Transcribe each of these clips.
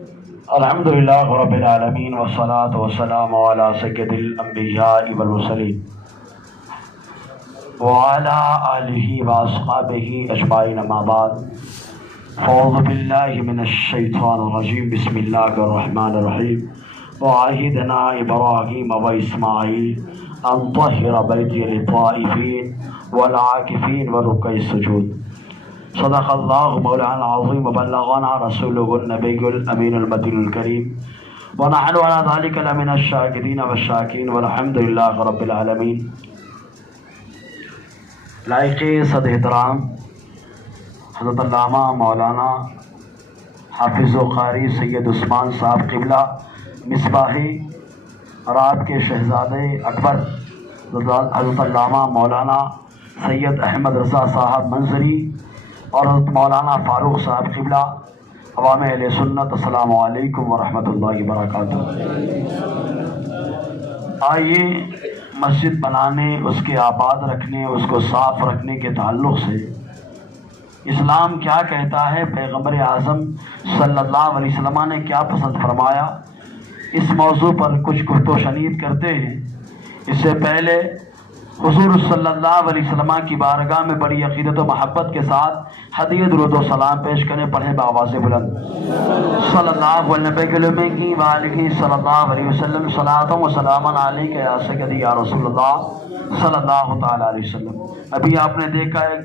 الحمدللہ رب العالمین والصلاة والسلام علی سید الانبیاء والمرسلین وعلی آلہ واصحابہ اجمعین اما بعد فاعوذ باللہ من الشیطان الرجیم بسم اللہ الرحمن الرحیم وعہدنا ابراہیم واسماعیل ان طہر بیتی للطائفین والعاکفین والرکع السجود صدق اللہ مولانا العظیم وبلغنا رسولہ النبی الامین المتین الکریم ونحن على ذلك لمن الشاکرین والشاکرین والحمد للہ رب العالمین۔ لائق صد احترام حضرت علامہ مولانا حافظ و قاری سید عثمان صاحب قبلہ مصباحی اور آپ کے شہزادے اکبر حضرت علامہ مولانا سید احمد رضا صاحب منظری اور حضرت مولانا فاروق صاحب قبلہ، عوام اہل سنت، السلام علیکم ورحمۃ اللہ وبرکاتہ۔ آئیے مسجد بنانے، اس کے آباد رکھنے، اس کو صاف رکھنے کے تعلق سے اسلام کیا کہتا ہے، پیغمبر اعظم صلی اللہ علیہ وسلم نے کیا پسند فرمایا، اس موضوع پر کچھ گفت و شنید کرتے ہیں۔ اس سے پہلے حضور صلی اللہ علیہ وسلم کی بارگاہ میں بڑی عقیدت و محبت کے ساتھ ہدیہ درود و سلام پیش کریں، پڑھیں بآواز بلند صلی اللہ علیہ وآلہ صلی اللہ علیہ وسلم صلاۃ و سلام علیک یا سیدی یا رسول اللہ صلی اللہ تعالی علیہ وسلم۔ ابھی آپ نے دیکھا ایک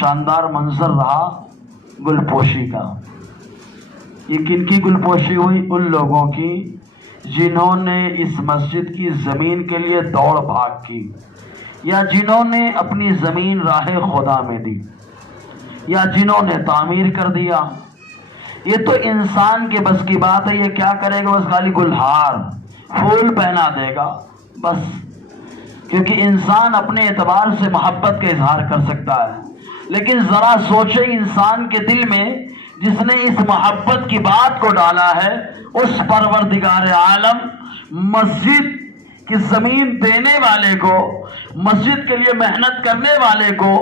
شاندار منظر رہا گل پوشی کا۔ یہ کن کی گل پوشی ہوئی؟ ان لوگوں کی جنہوں نے اس مسجد کی زمین کے لیے دوڑ بھاگ کی، یا جنہوں نے اپنی زمین راہ خدا میں دی، یا جنہوں نے تعمیر کر دیا۔ یہ تو انسان کے بس کی بات ہے، یہ کیا کرے گا؟ بس خالی گلہار پھول پہنا دے گا بس، کیونکہ انسان اپنے اعتبار سے محبت کا اظہار کر سکتا ہے، لیکن ذرا سوچے انسان کے دل میں جس نے اس محبت کی بات کو ڈالا ہے، اس پروردگار عالم مسجد کی زمین دینے والے کو، مسجد کے لیے محنت کرنے والے کو،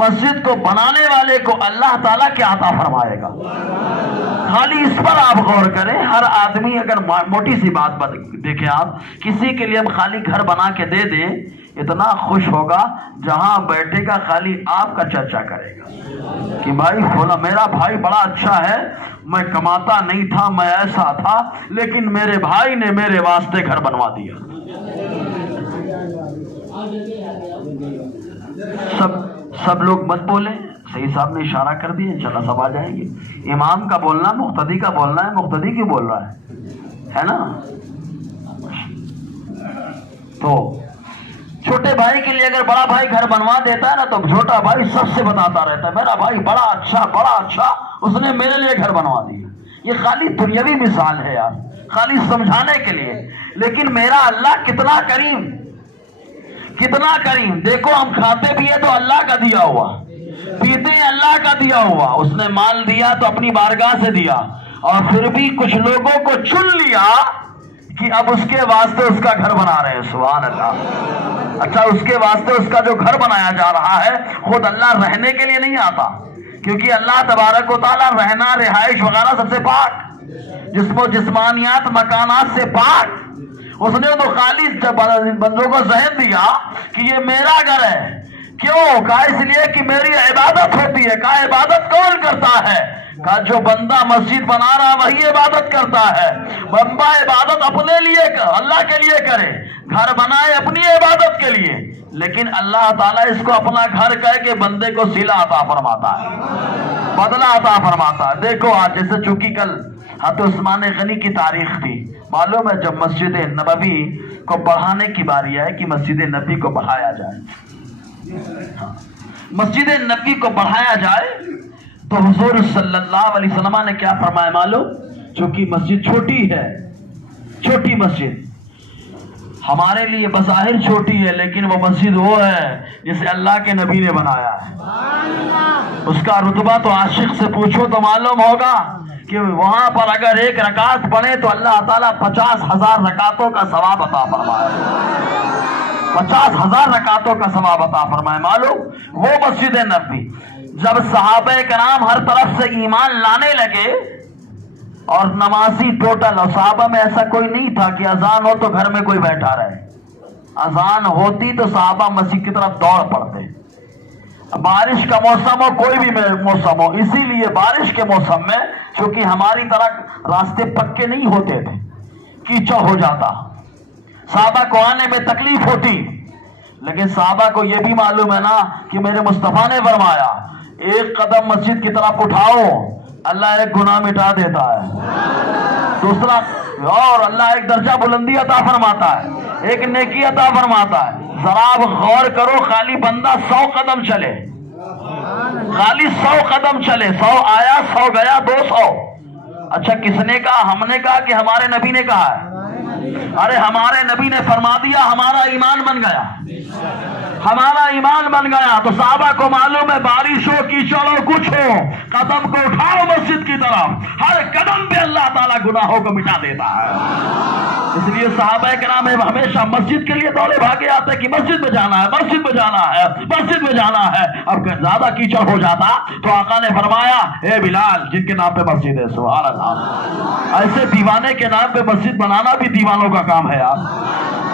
مسجد کو بنانے والے کو اللہ تعالیٰ کیا عطا فرمائے گا؟ خالی اس پر آپ غور کریں۔ ہر آدمی اگر موٹی سی بات دیکھیں، آپ کسی کے لیے ہم خالی گھر بنا کے دے دیں، اتنا خوش ہوگا جہاں بیٹھے گا خالی آپ کا چرچا کرے گا کہ بھائی فلاں میرا بھائی بڑا اچھا ہے، میں کماتا نہیں تھا، میں ایسا تھا، لیکن میرے بھائی نے میرے واسطے گھر بنوا دیا۔ سب لوگ مت بولیں، صحیح صاحب نے اشارہ کر دیا، انشاءاللہ سب آ جائیں گے۔ امام کا بولنا مقتدی کا بولنا ہے، مقتدی کی بول رہا ہے نا؟ تو چھوٹے بھائی کے لیے اگر بڑا بھائی گھر بنوا دیتا ہے نا، تو چھوٹا بھائی سب سے بتاتا رہتا ہے میرا بھائی بڑا اچھا اس نے میرے لیے گھر بنوا دیا۔ یہ خالی دنیاوی مثال ہے یار، خالی سمجھانے کے لیے، لیکن میرا اللہ کتنا کریم، کتنا کریم۔ دیکھو ہم کھاتے بھی ہیں تو اللہ کا دیا ہوا، پیتے ہیں اللہ کا دیا ہوا، اس نے مال دیا تو اپنی بارگاہ سے دیا، اور پھر بھی کچھ لوگوں کو چن لیا کہ اب اس کے واسطے اس کا گھر بنا رہے ہیں۔ سبحان اللہ۔ اچھا، اس کے واسطے اس کا جو گھر بنایا جا رہا ہے، خود اللہ رہنے کے لیے نہیں آتا، کیونکہ اللہ تبارک و تعالیٰ رہنا، رہائش وغیرہ سب سے پاک، جسم و جسمانیات مکانات سے پاک۔ اس نے تو خالی بندوں کو ذہن دیا کہ یہ میرا گھر ہے۔ کیوں؟ کہا اس لیے کہ میری عبادت ہوتی ہے۔ کہا عبادت کون کرتا ہے؟ کہا جو بندہ مسجد بنا رہا وہی عبادت کرتا ہے۔ بندہ عبادت اپنے لیے اللہ کے لیے کرے، گھر بنائے اپنی عبادت کے لیے، لیکن اللہ تعالیٰ اس کو اپنا گھر کہہ کے بندے کو صلہ عطا فرماتا ہے، بدلہ عطا فرماتا ہے۔ دیکھو آج جیسے چونکہ کل حضرت عثمان غنی کی تاریخ تھی، معلوم ہے جب مسجد نبوی کو بڑھانے کی باری آئے کہ مسجد نبوی کو بڑھایا جائے، مسجد نبوی کو بڑھایا جائے، تو حضور صلی اللہ علیہ وسلم نے کیا فرمایا معلوم؟ چونکہ مسجد چھوٹی ہے، چھوٹی مسجد ہمارے لیے بظاہر چھوٹی ہے، لیکن وہ مسجد وہ ہے جسے اللہ کے نبی نے بنایا ہے۔ اس کا رتبہ تو عاشق سے پوچھو تو معلوم ہوگا کہ وہاں پر اگر ایک رکعت پڑھے تو اللہ تعالیٰ 50,000 رکعتوں کا ثواب عطا فرمائے، 50,000 رکعتوں کا ثواب عطا فرمائے۔ معلوم وہ مسجد نبوی جب صحابہ کرام ہر طرف سے ایمان لانے لگے اور نمازی ٹوٹل. اور صحابہ میں ایسا کوئی نہیں تھا کہ اذان ہو تو گھر میں کوئی بیٹھا رہے. اذان ہوتی تو صحابہ مسجد کی طرف دوڑ پڑتے. بارش کا موسم ہو کوئی بھی موسم ہو, اسی لیے بارش کے موسم میں چونکہ ہماری طرح راستے پکے نہیں ہوتے تھے, کیچڑ ہو جاتا, صحابہ کو آنے میں تکلیف ہوتی. لیکن صحابہ کو یہ بھی معلوم ہے نا کہ میرے مصطفیٰ نے فرمایا ایک قدم مسجد کی طرف اٹھاؤ اللہ ایک گناہ مٹا دیتا ہے, دوسرا اور اللہ ایک درجہ بلندی عطا فرماتا ہے, ایک نیکی عطا فرماتا ہے. ذرا آپ غور کرو, خالی بندہ 100 قدم چلے, خالی 100 قدم چلے, 100 آیا 100 گیا 200. اچھا کس نے کہا؟ ہم نے کہا کہ ہمارے نبی نے کہا ہے؟ ارے ہمارے نبی نے فرما دیا, ہمارا ایمان بن گیا, ہمارا ایمان بن گیا. تو صحابہ کو معلوم ہے بارش ہو کیچڑ ہو کچھ ہو, قدم کو اٹھاؤ مسجد کی طرف, ہر قدم پہ اللہ تعالیٰ گناہوں کو مٹا دیتا ہے. اس لیے صحابہ کرام ہمیشہ مسجد کے لیے دوڑے بھاگے آتے کہ مسجد میں جانا ہے, مسجد میں جانا ہے, مسجد میں جانا ہے. اب زیادہ کیچڑ ہو جاتا تو آقا نے فرمایا اے بلال جن کے نام پہ مسجد ہے, سبحان اللہ. ایسے دیوانے کے نام پہ مسجد بنانا بھی دیوانوں کا کام ہے یار.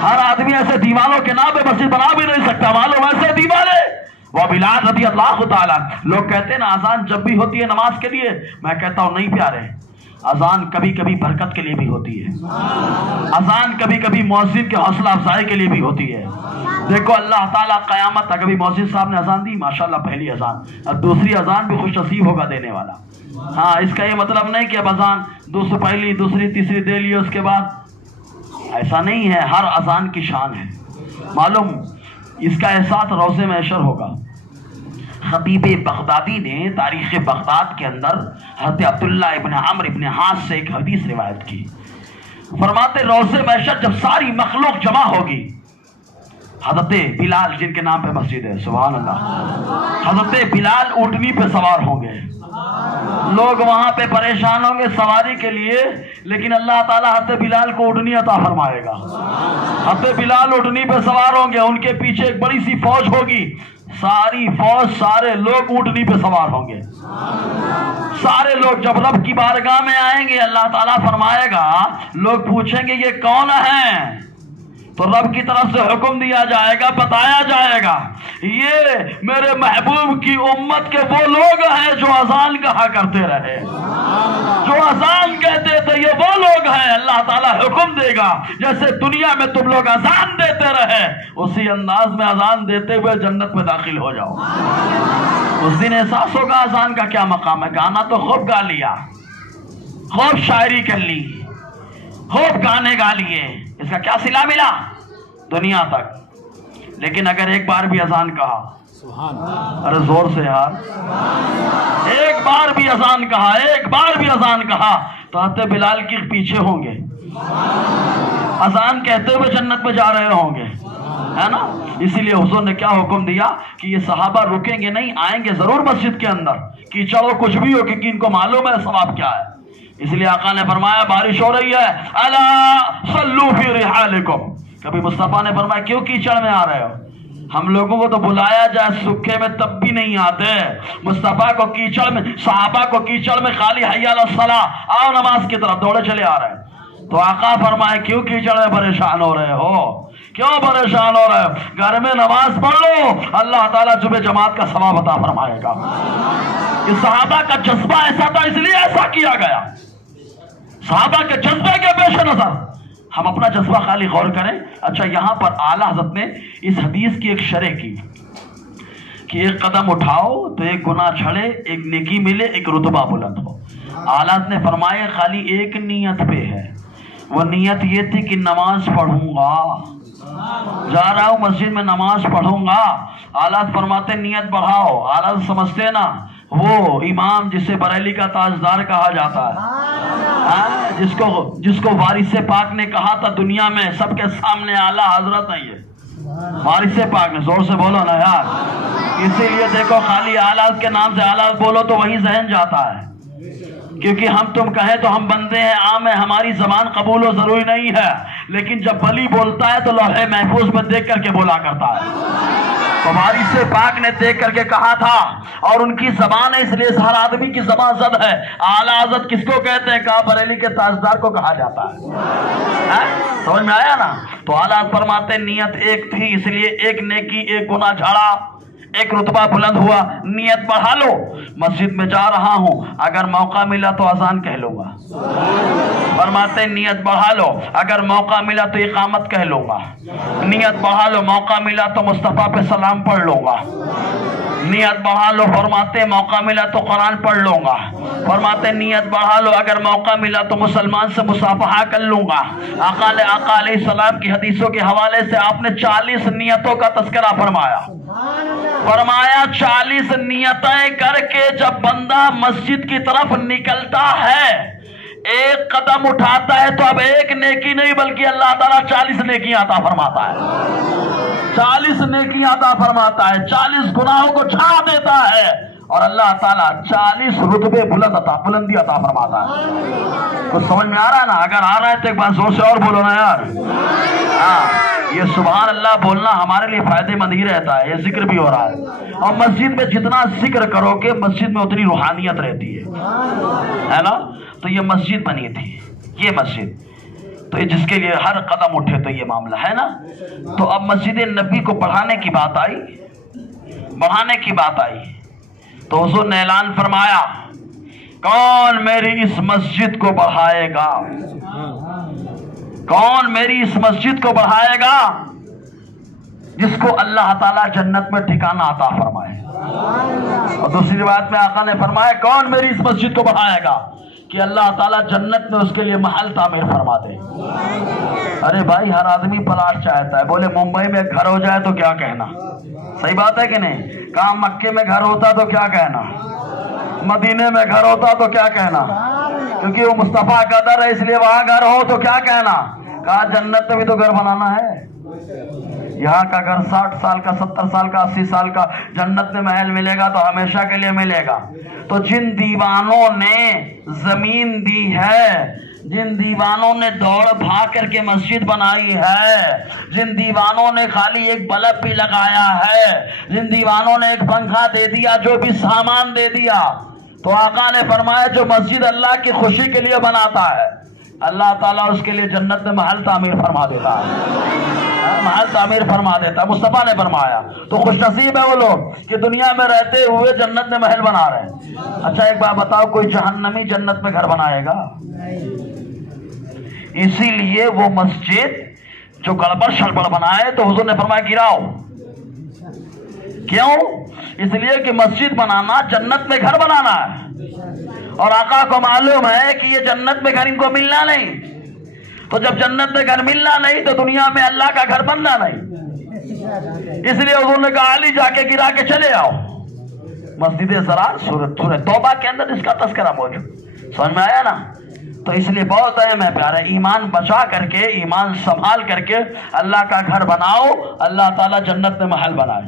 ہر آدمی ایسے دیوانوں کے نام پہ مسجد بنا بھی نہیں سکتا, معلوم ایسے دیوانے. وہ بلال رضی اللہ تعالیٰ, لوگ کہتے ہیں نا اذان جب بھی ہوتی ہے نماز کے لیے, میں کہتا ہوں نہیں پیارے, اذان کبھی کبھی برکت کے لیے بھی ہوتی ہے, اذان کبھی کبھی مؤذن کے حوصلہ افزائی کے لیے بھی ہوتی ہے. دیکھو اللہ تعالیٰ قیامت تک, ابھی مؤذن صاحب نے اذان دی ماشاءاللہ پہلی اذان, اب دوسری اذان بھی خوش نصیب ہوگا دینے والا. ہاں اس کا یہ مطلب نہیں کہ اب اذان پہلی دوسری تیسری دے لی اس کے بعد, ایسا نہیں ہے. ہر اذان کی شان ہے معلوم. اس کا احساس روضے محشر ہوگا. خطیب بغدادی نے تاریخ بغداد کے اندر حضرت عبداللہ ابن عمرو ابن حاس سے ایک حدیث روایت کی. فرماتے روضے محشر جب ساری مخلوق جمع ہوگی, حضرت بلال جن کے نام پہ مسجد ہے, سبحان اللہ, حضرت بلال اونٹنی پہ سوار ہوں گے. لوگ وہاں پہ پریشان ہوں گے سواری کے لیے, لیکن اللہ تعالیٰ حضرت بلال کو اونٹنی عطا فرمائے گا. حضرت بلال اونٹنی پہ سوار ہوں گے, ان کے پیچھے ایک بڑی سی فوج ہوگی, ساری فوج سارے لوگ اونٹنی پہ سوار ہوں گے. سارے لوگ جب رب کی بارگاہ میں آئیں گے, اللہ تعالیٰ فرمائے گا, لوگ پوچھیں گے یہ کون ہیں, تو رب کی طرف سے حکم دیا جائے گا, بتایا جائے گا یہ میرے محبوب کی امت کے وہ لوگ ہیں جو اذان کہا کرتے رہے, جو اذان کہتے تھے, یہ وہ لوگ ہیں. اللہ تعالیٰ حکم دے گا جیسے دنیا میں تم لوگ اذان دیتے رہے, اسی انداز میں اذان دیتے ہوئے جنت میں داخل ہو جاؤ. اس دن احساس ہوگا اذان کا کیا مقام ہے. گانا تو خوب گا لیا, خوب شاعری کر لی, خوب گانے گا لیے, اس کا کیا صلہ ملا دنیا تک. لیکن اگر ایک بار بھی اذان کہا, ارے زور سے یار, ایک بار بھی اذان کہا, ایک بار بھی اذان کہا تو حضرت بلال کے پیچھے ہوں گے, اذان کہتے ہوئے جنت میں جا رہے ہوں گے, ہے نا. اسی لیے حضور نے کیا حکم دیا کہ یہ صحابہ رکیں گے نہیں, آئیں گے ضرور مسجد کے اندر, کیچڑ ہو کچھ بھی ہو, کیونکہ ان کو معلوم ہے ثواب کیا ہے. اس لیے آقا نے فرمایا بارش ہو رہی ہے, الا صلوا فی رحالکم. کبھی مصطفیٰ نے فرمایا کیوں کیچڑ میں آ رہے ہو, ہم لوگوں کو تو بلایا جائے سکھے میں تب بھی نہیں آتے. مصطفیٰ کو کیچڑ میں, صحابہ کو کیچڑ میں خالی حی علی الصلاۃ, آؤ نماز کی طرف, دوڑے چلے آ رہے ہیں. تو آقا فرمائے کیوں کیچڑ میں پریشان ہو رہے ہو, کیوں پریشان ہو رہے ہو, گھر میں نماز پڑھ لو, اللہ تعالیٰ جمعہ جماعت کا ثواب عطا فرمائے گا. یہ صحابہ کا جذبہ ایسا تھا, اس لیے ایسا کیا گیا. صحابہ کے جذبے کے پیش نظر ہم اپنا جذبہ خالی غور کریں. اچھا یہاں پر اعلیٰ حضرت نے اس حدیث کی ایک شرح کی کہ ایک قدم اٹھاؤ تو ایک گناہ چھڑے, ایک نیکی ملے, ایک رتبہ بلند ہو. اعلیٰ نے فرمایا خالی ایک نیت پہ ہے, وہ نیت یہ تھی کہ نماز پڑھوں گا, جا رہا ہوں مسجد میں نماز پڑھوں گا. اعلیٰ فرماتے نیت بڑھاؤ. اعلیٰ سمجھتے نا وہ امام جسے بریلی کا تاجدار کہا جاتا ہے, جس کو وارث پاک نے کہا تھا دنیا میں سب کے سامنے اعلیٰ حضرت ہے, یہ وارث پاک نے, زور سے بولو نا یار. اسی لیے دیکھو خالی اعلیٰ کے نام سے اعلیٰ بولو تو وہی ذہن جاتا ہے, کیونکہ ہم تم کہیں تو ہم بندے ہیں, عام ہے, ہماری زبان قبول و ضروری نہیں ہے, لیکن جب ولی بولتا ہے تو لوح محفوظ میں دیکھ کر کے بولا کرتا ہے. تو وارث پاک نے دیکھ کر کے کہا تھا، اور ان کی زبان ہے اس لیے ہر آدمی کی زبان زد ہے، اعلیٰ حضرت کس کو کہتے ہیں؟ کہا بریلی کے تاجدار کو کہا جاتا ہے۔ سمجھ میں آیا نا؟ تو اعلیٰ حضرت فرماتے نیت ایک تھی، اس لیے ایک نیکی ایک گناہ جھاڑا، ایک رتبہ بلند ہوا۔ نیت بڑھا لو، مسجد میں جا رہا ہوں، اگر موقع ملا تو اذان کہہ لوں گا۔ فرماتے نیت بڑھا لو، اگر موقع ملا تو اقامت کہہ لوں گا۔ نیت بڑھا لو، موقع ملا تو مصطفیٰ پہ سلام پڑھ لوں گا۔ نیت بڑھا لو، فرماتے موقع ملا تو قرآن پڑھ لوں گا۔ فرماتے نیت بڑھا لو، اگر موقع ملا تو مسلمان سے مصافحہ کر لوں گا۔ آقا علیہ السلام کی حدیثوں کے حوالے سے آپ نے 40 نیتوں کا تذکرہ فرمایا۔ فرمایا 40 نیتیں کر کے جب بندہ مسجد کی طرف نکلتا ہے، ایک قدم اٹھاتا ہے تو اب ایک نیکی نہیں بلکہ اللہ تعالیٰ 40 نیکیاں عطا فرماتا ہے۔ 40 نیکیاں عطا فرماتا ہے، 40 گناہوں کو جھاڑ دیتا ہے، اور اللہ تعالیٰ 40 رتبے بلندی عطا فرماتا ہے۔ کچھ سمجھ میں آ رہا ہے نا؟ اگر آ رہا ہے تو ایک بار زور سے اور بولو نا یار۔ یہ سبحان اللہ بولنا ہمارے لیے فائدے مند ہی رہتا ہے، یہ ذکر بھی ہو رہا ہے، اور مسجد میں جتنا ذکر کرو گے مسجد میں اتنی روحانیت رہتی ہے نا؟ تو یہ مسجد بنی تھی، یہ مسجد تو جس کے لیے ہر قدم اٹھے تو یہ معاملہ ہے نا۔ تو اب مسجد نبی کو بڑھانے کی بات آئی، بڑھانے کی بات آئی تو حضور نے اعلان فرمایا، کون میری اس مسجد کو بڑھائے گا؟ کون میری اس مسجد کو بڑھائے گا جس کو اللہ تعالیٰ جنت میں ٹھکانہ عطا فرمائے؟ اور دوسری روایت میں آقا نے فرمایا، کون میری اس مسجد کو بڑھائے گا کہ اللہ تعالیٰ جنت میں اس کے لیے محل تعمیر فرما دے۔ ارے بھائی ہر آدمی پلاٹ چاہتا ہے، بولے ممبئی میں گھر ہو جائے تو کیا کہنا؟ صحیح بات ہے کہ نہیں؟ کہاں مکے میں گھر ہوتا تو کیا کہنا؟ مدینے میں گھر ہوتا تو کیا کہنا؟ کیونکہ وہ مصطفیٰ کا در ہے اس لیے وہاں گھر ہو تو کیا کہنا؟ کہا جنت میں بھی تو گھر بنانا ہے۔ یہاں کا گھر 60 سال کا، 70 سال کا، 80 سال کا، جنت میں محل ملے گا تو ہمیشہ کے لیے ملے گا۔ تو جن دیوانوں نے زمین دی ہے، جن دیوانوں نے دوڑ بھاگ کر کے مسجد بنائی ہے، جن دیوانوں نے خالی ایک بلب بھی لگایا ہے، جن دیوانوں نے ایک پنکھا دے دیا، جو بھی سامان دے دیا، تو آقا نے فرمایا جو مسجد اللہ کی خوشی کے لیے بناتا ہے اللہ تعالیٰ اس کے لیے جنت میں محل تعمیر فرما دیتا ہے، محل تعمیر فرما دیتا ہے۔ مصطفیٰ نے فرمایا تو خوش نصیب ہے وہ لوگ کہ دنیا میں رہتے ہوئے جنت میں محل بنا رہے ہیں۔ اچھا ایک بات بتاؤ، کوئی جہنمی جنت میں گھر بنائے گا؟ اسی لیے وہ مسجد جو گڑبڑ شڑبڑ بنائے تو حضور نے فرمایا گراؤ۔ کیوں؟ اس لیے کہ مسجد بنانا جنت میں گھر بنانا ہے، اور آقا کو معلوم ہے کہ یہ جنت میں گھر ان کو ملنا نہیں، تو جب جنت میں گھر ملنا نہیں تو دنیا میں اللہ کا گھر بننا نہیں۔ اس لیے حضور نے کہا علی جا کے گرا کے چلے آؤ۔ مسجد زرار سورہ توبہ کے اندر اس کا تذکرہ موجود، سمجھ میں آیا نا؟ تو اس لیے بہت اہم ہے پیارے، ایمان بچا کر کے، ایمان سنبھال کر کے اللہ کا گھر بناؤ، اللہ تعالیٰ جنت میں محل بنائے۔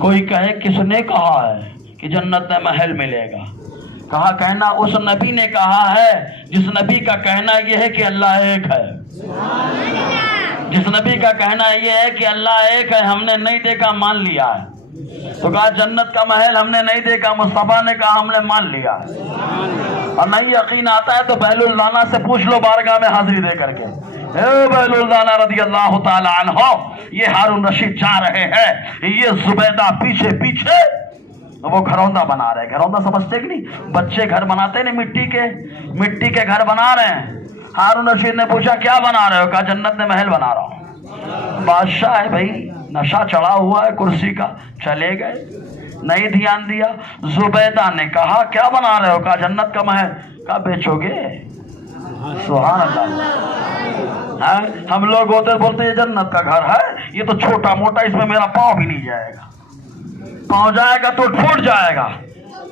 کوئی کہے کس نے کہا ہے کہ جنت میں محل ملے گا؟ کہا کہنا اس نبی نے کہا ہے جس نبی کا کہنا یہ ہے کہ اللہ ایک ہے، جس نبی کا کہنا یہ ہے کہ اللہ ایک ہے، ہم نے نہیں دیکھا مان لیا ہے۔ تو کہا جنت کا محل ہم نے نہیں دیکھا، مصطفیٰ نے کہا ہم نے مان لیا ہے۔ اور نہیں یقین آتا ہے تو بہل الدانہ سے پوچھ لو بارگاہ میں حاضری دے کر کے، اے بہل الدانہ رضی اللہ تعالی عنہ، یہ ہارون رشید جا رہے ہیں، یہ زبیدہ پیچھے پیچھے وہ گھروندہ بنا رہے ہیں۔ گھروندہ سمجھتے کہ نہیں؟ بچے گھر بناتے نہیں مٹی کے گھر بنا رہے ہیں۔ ہارون رشید نے پوچھا کیا بنا رہے ہو؟ کہا جنت میں محل بنا رہا ہوں۔ بادشاہ ہے بھائی، نشہ چڑھا ہوا ہے کرسی کا، چلے گئے، نہیں دھیان دیا۔ زبیدہ نے کہا کیا بنا رہے ہو؟ کہا جنت کا محل۔ کہا بیچو گے؟ سبحان اللہ۔ ہم لوگ ہوتے بولتے یہ جنت کا گھر ہے، یہ تو چھوٹا موٹا، اس میں میرا پاؤں بھی نہیں جائے گا، پاؤں جائے گا تو ٹوٹ جائے گا۔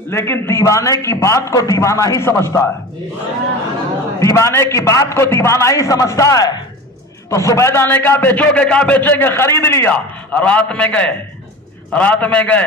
لیکن دیوانے کی بات کو دیوانہ ہی سمجھتا ہے، دیوانے کی بات کو دیوانہ ہی سمجھتا ہے۔ تو زبیدہ نے کہا بیچو گے؟ کہا بیچیں گے۔ خرید لیا۔ رات میں گئے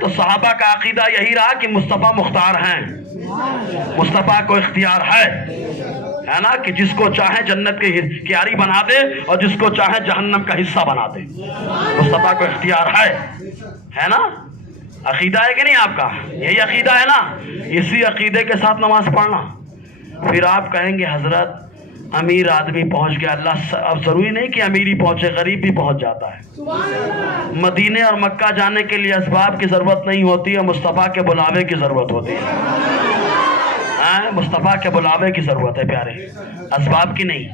تو صحابہ کا عقیدہ یہی رہا کہ مصطفیٰ مختار ہیں، مصطفیٰ کو اختیار ہے نا، کہ جس کو چاہے جنت کی کیاری بنا دے اور جس کو چاہے جہنم کا حصہ بنا دے، مصطفیٰ کو اختیار ہے نا؟ عقیدہ ہے کہ نہیں آپ کا؟ یہی عقیدہ ہے نا؟ اسی عقیدے کے ساتھ نماز پڑھنا۔ پھر آپ کہیں گے حضرت امیر آدمی پہنچ گیا، اللہ اب ضروری نہیں کہ امیر ہی پہنچے، غریب بھی پہنچ جاتا ہے۔ مدینے اور مکہ جانے کے لیے اسباب کی ضرورت نہیں ہوتی ہے، مصطفیٰ کے بلاوے کی ضرورت ہوتی ہے۔ مصطفیٰ کے بلاوے کی ضرورت ہے پیارے، اسباب کی نہیں۔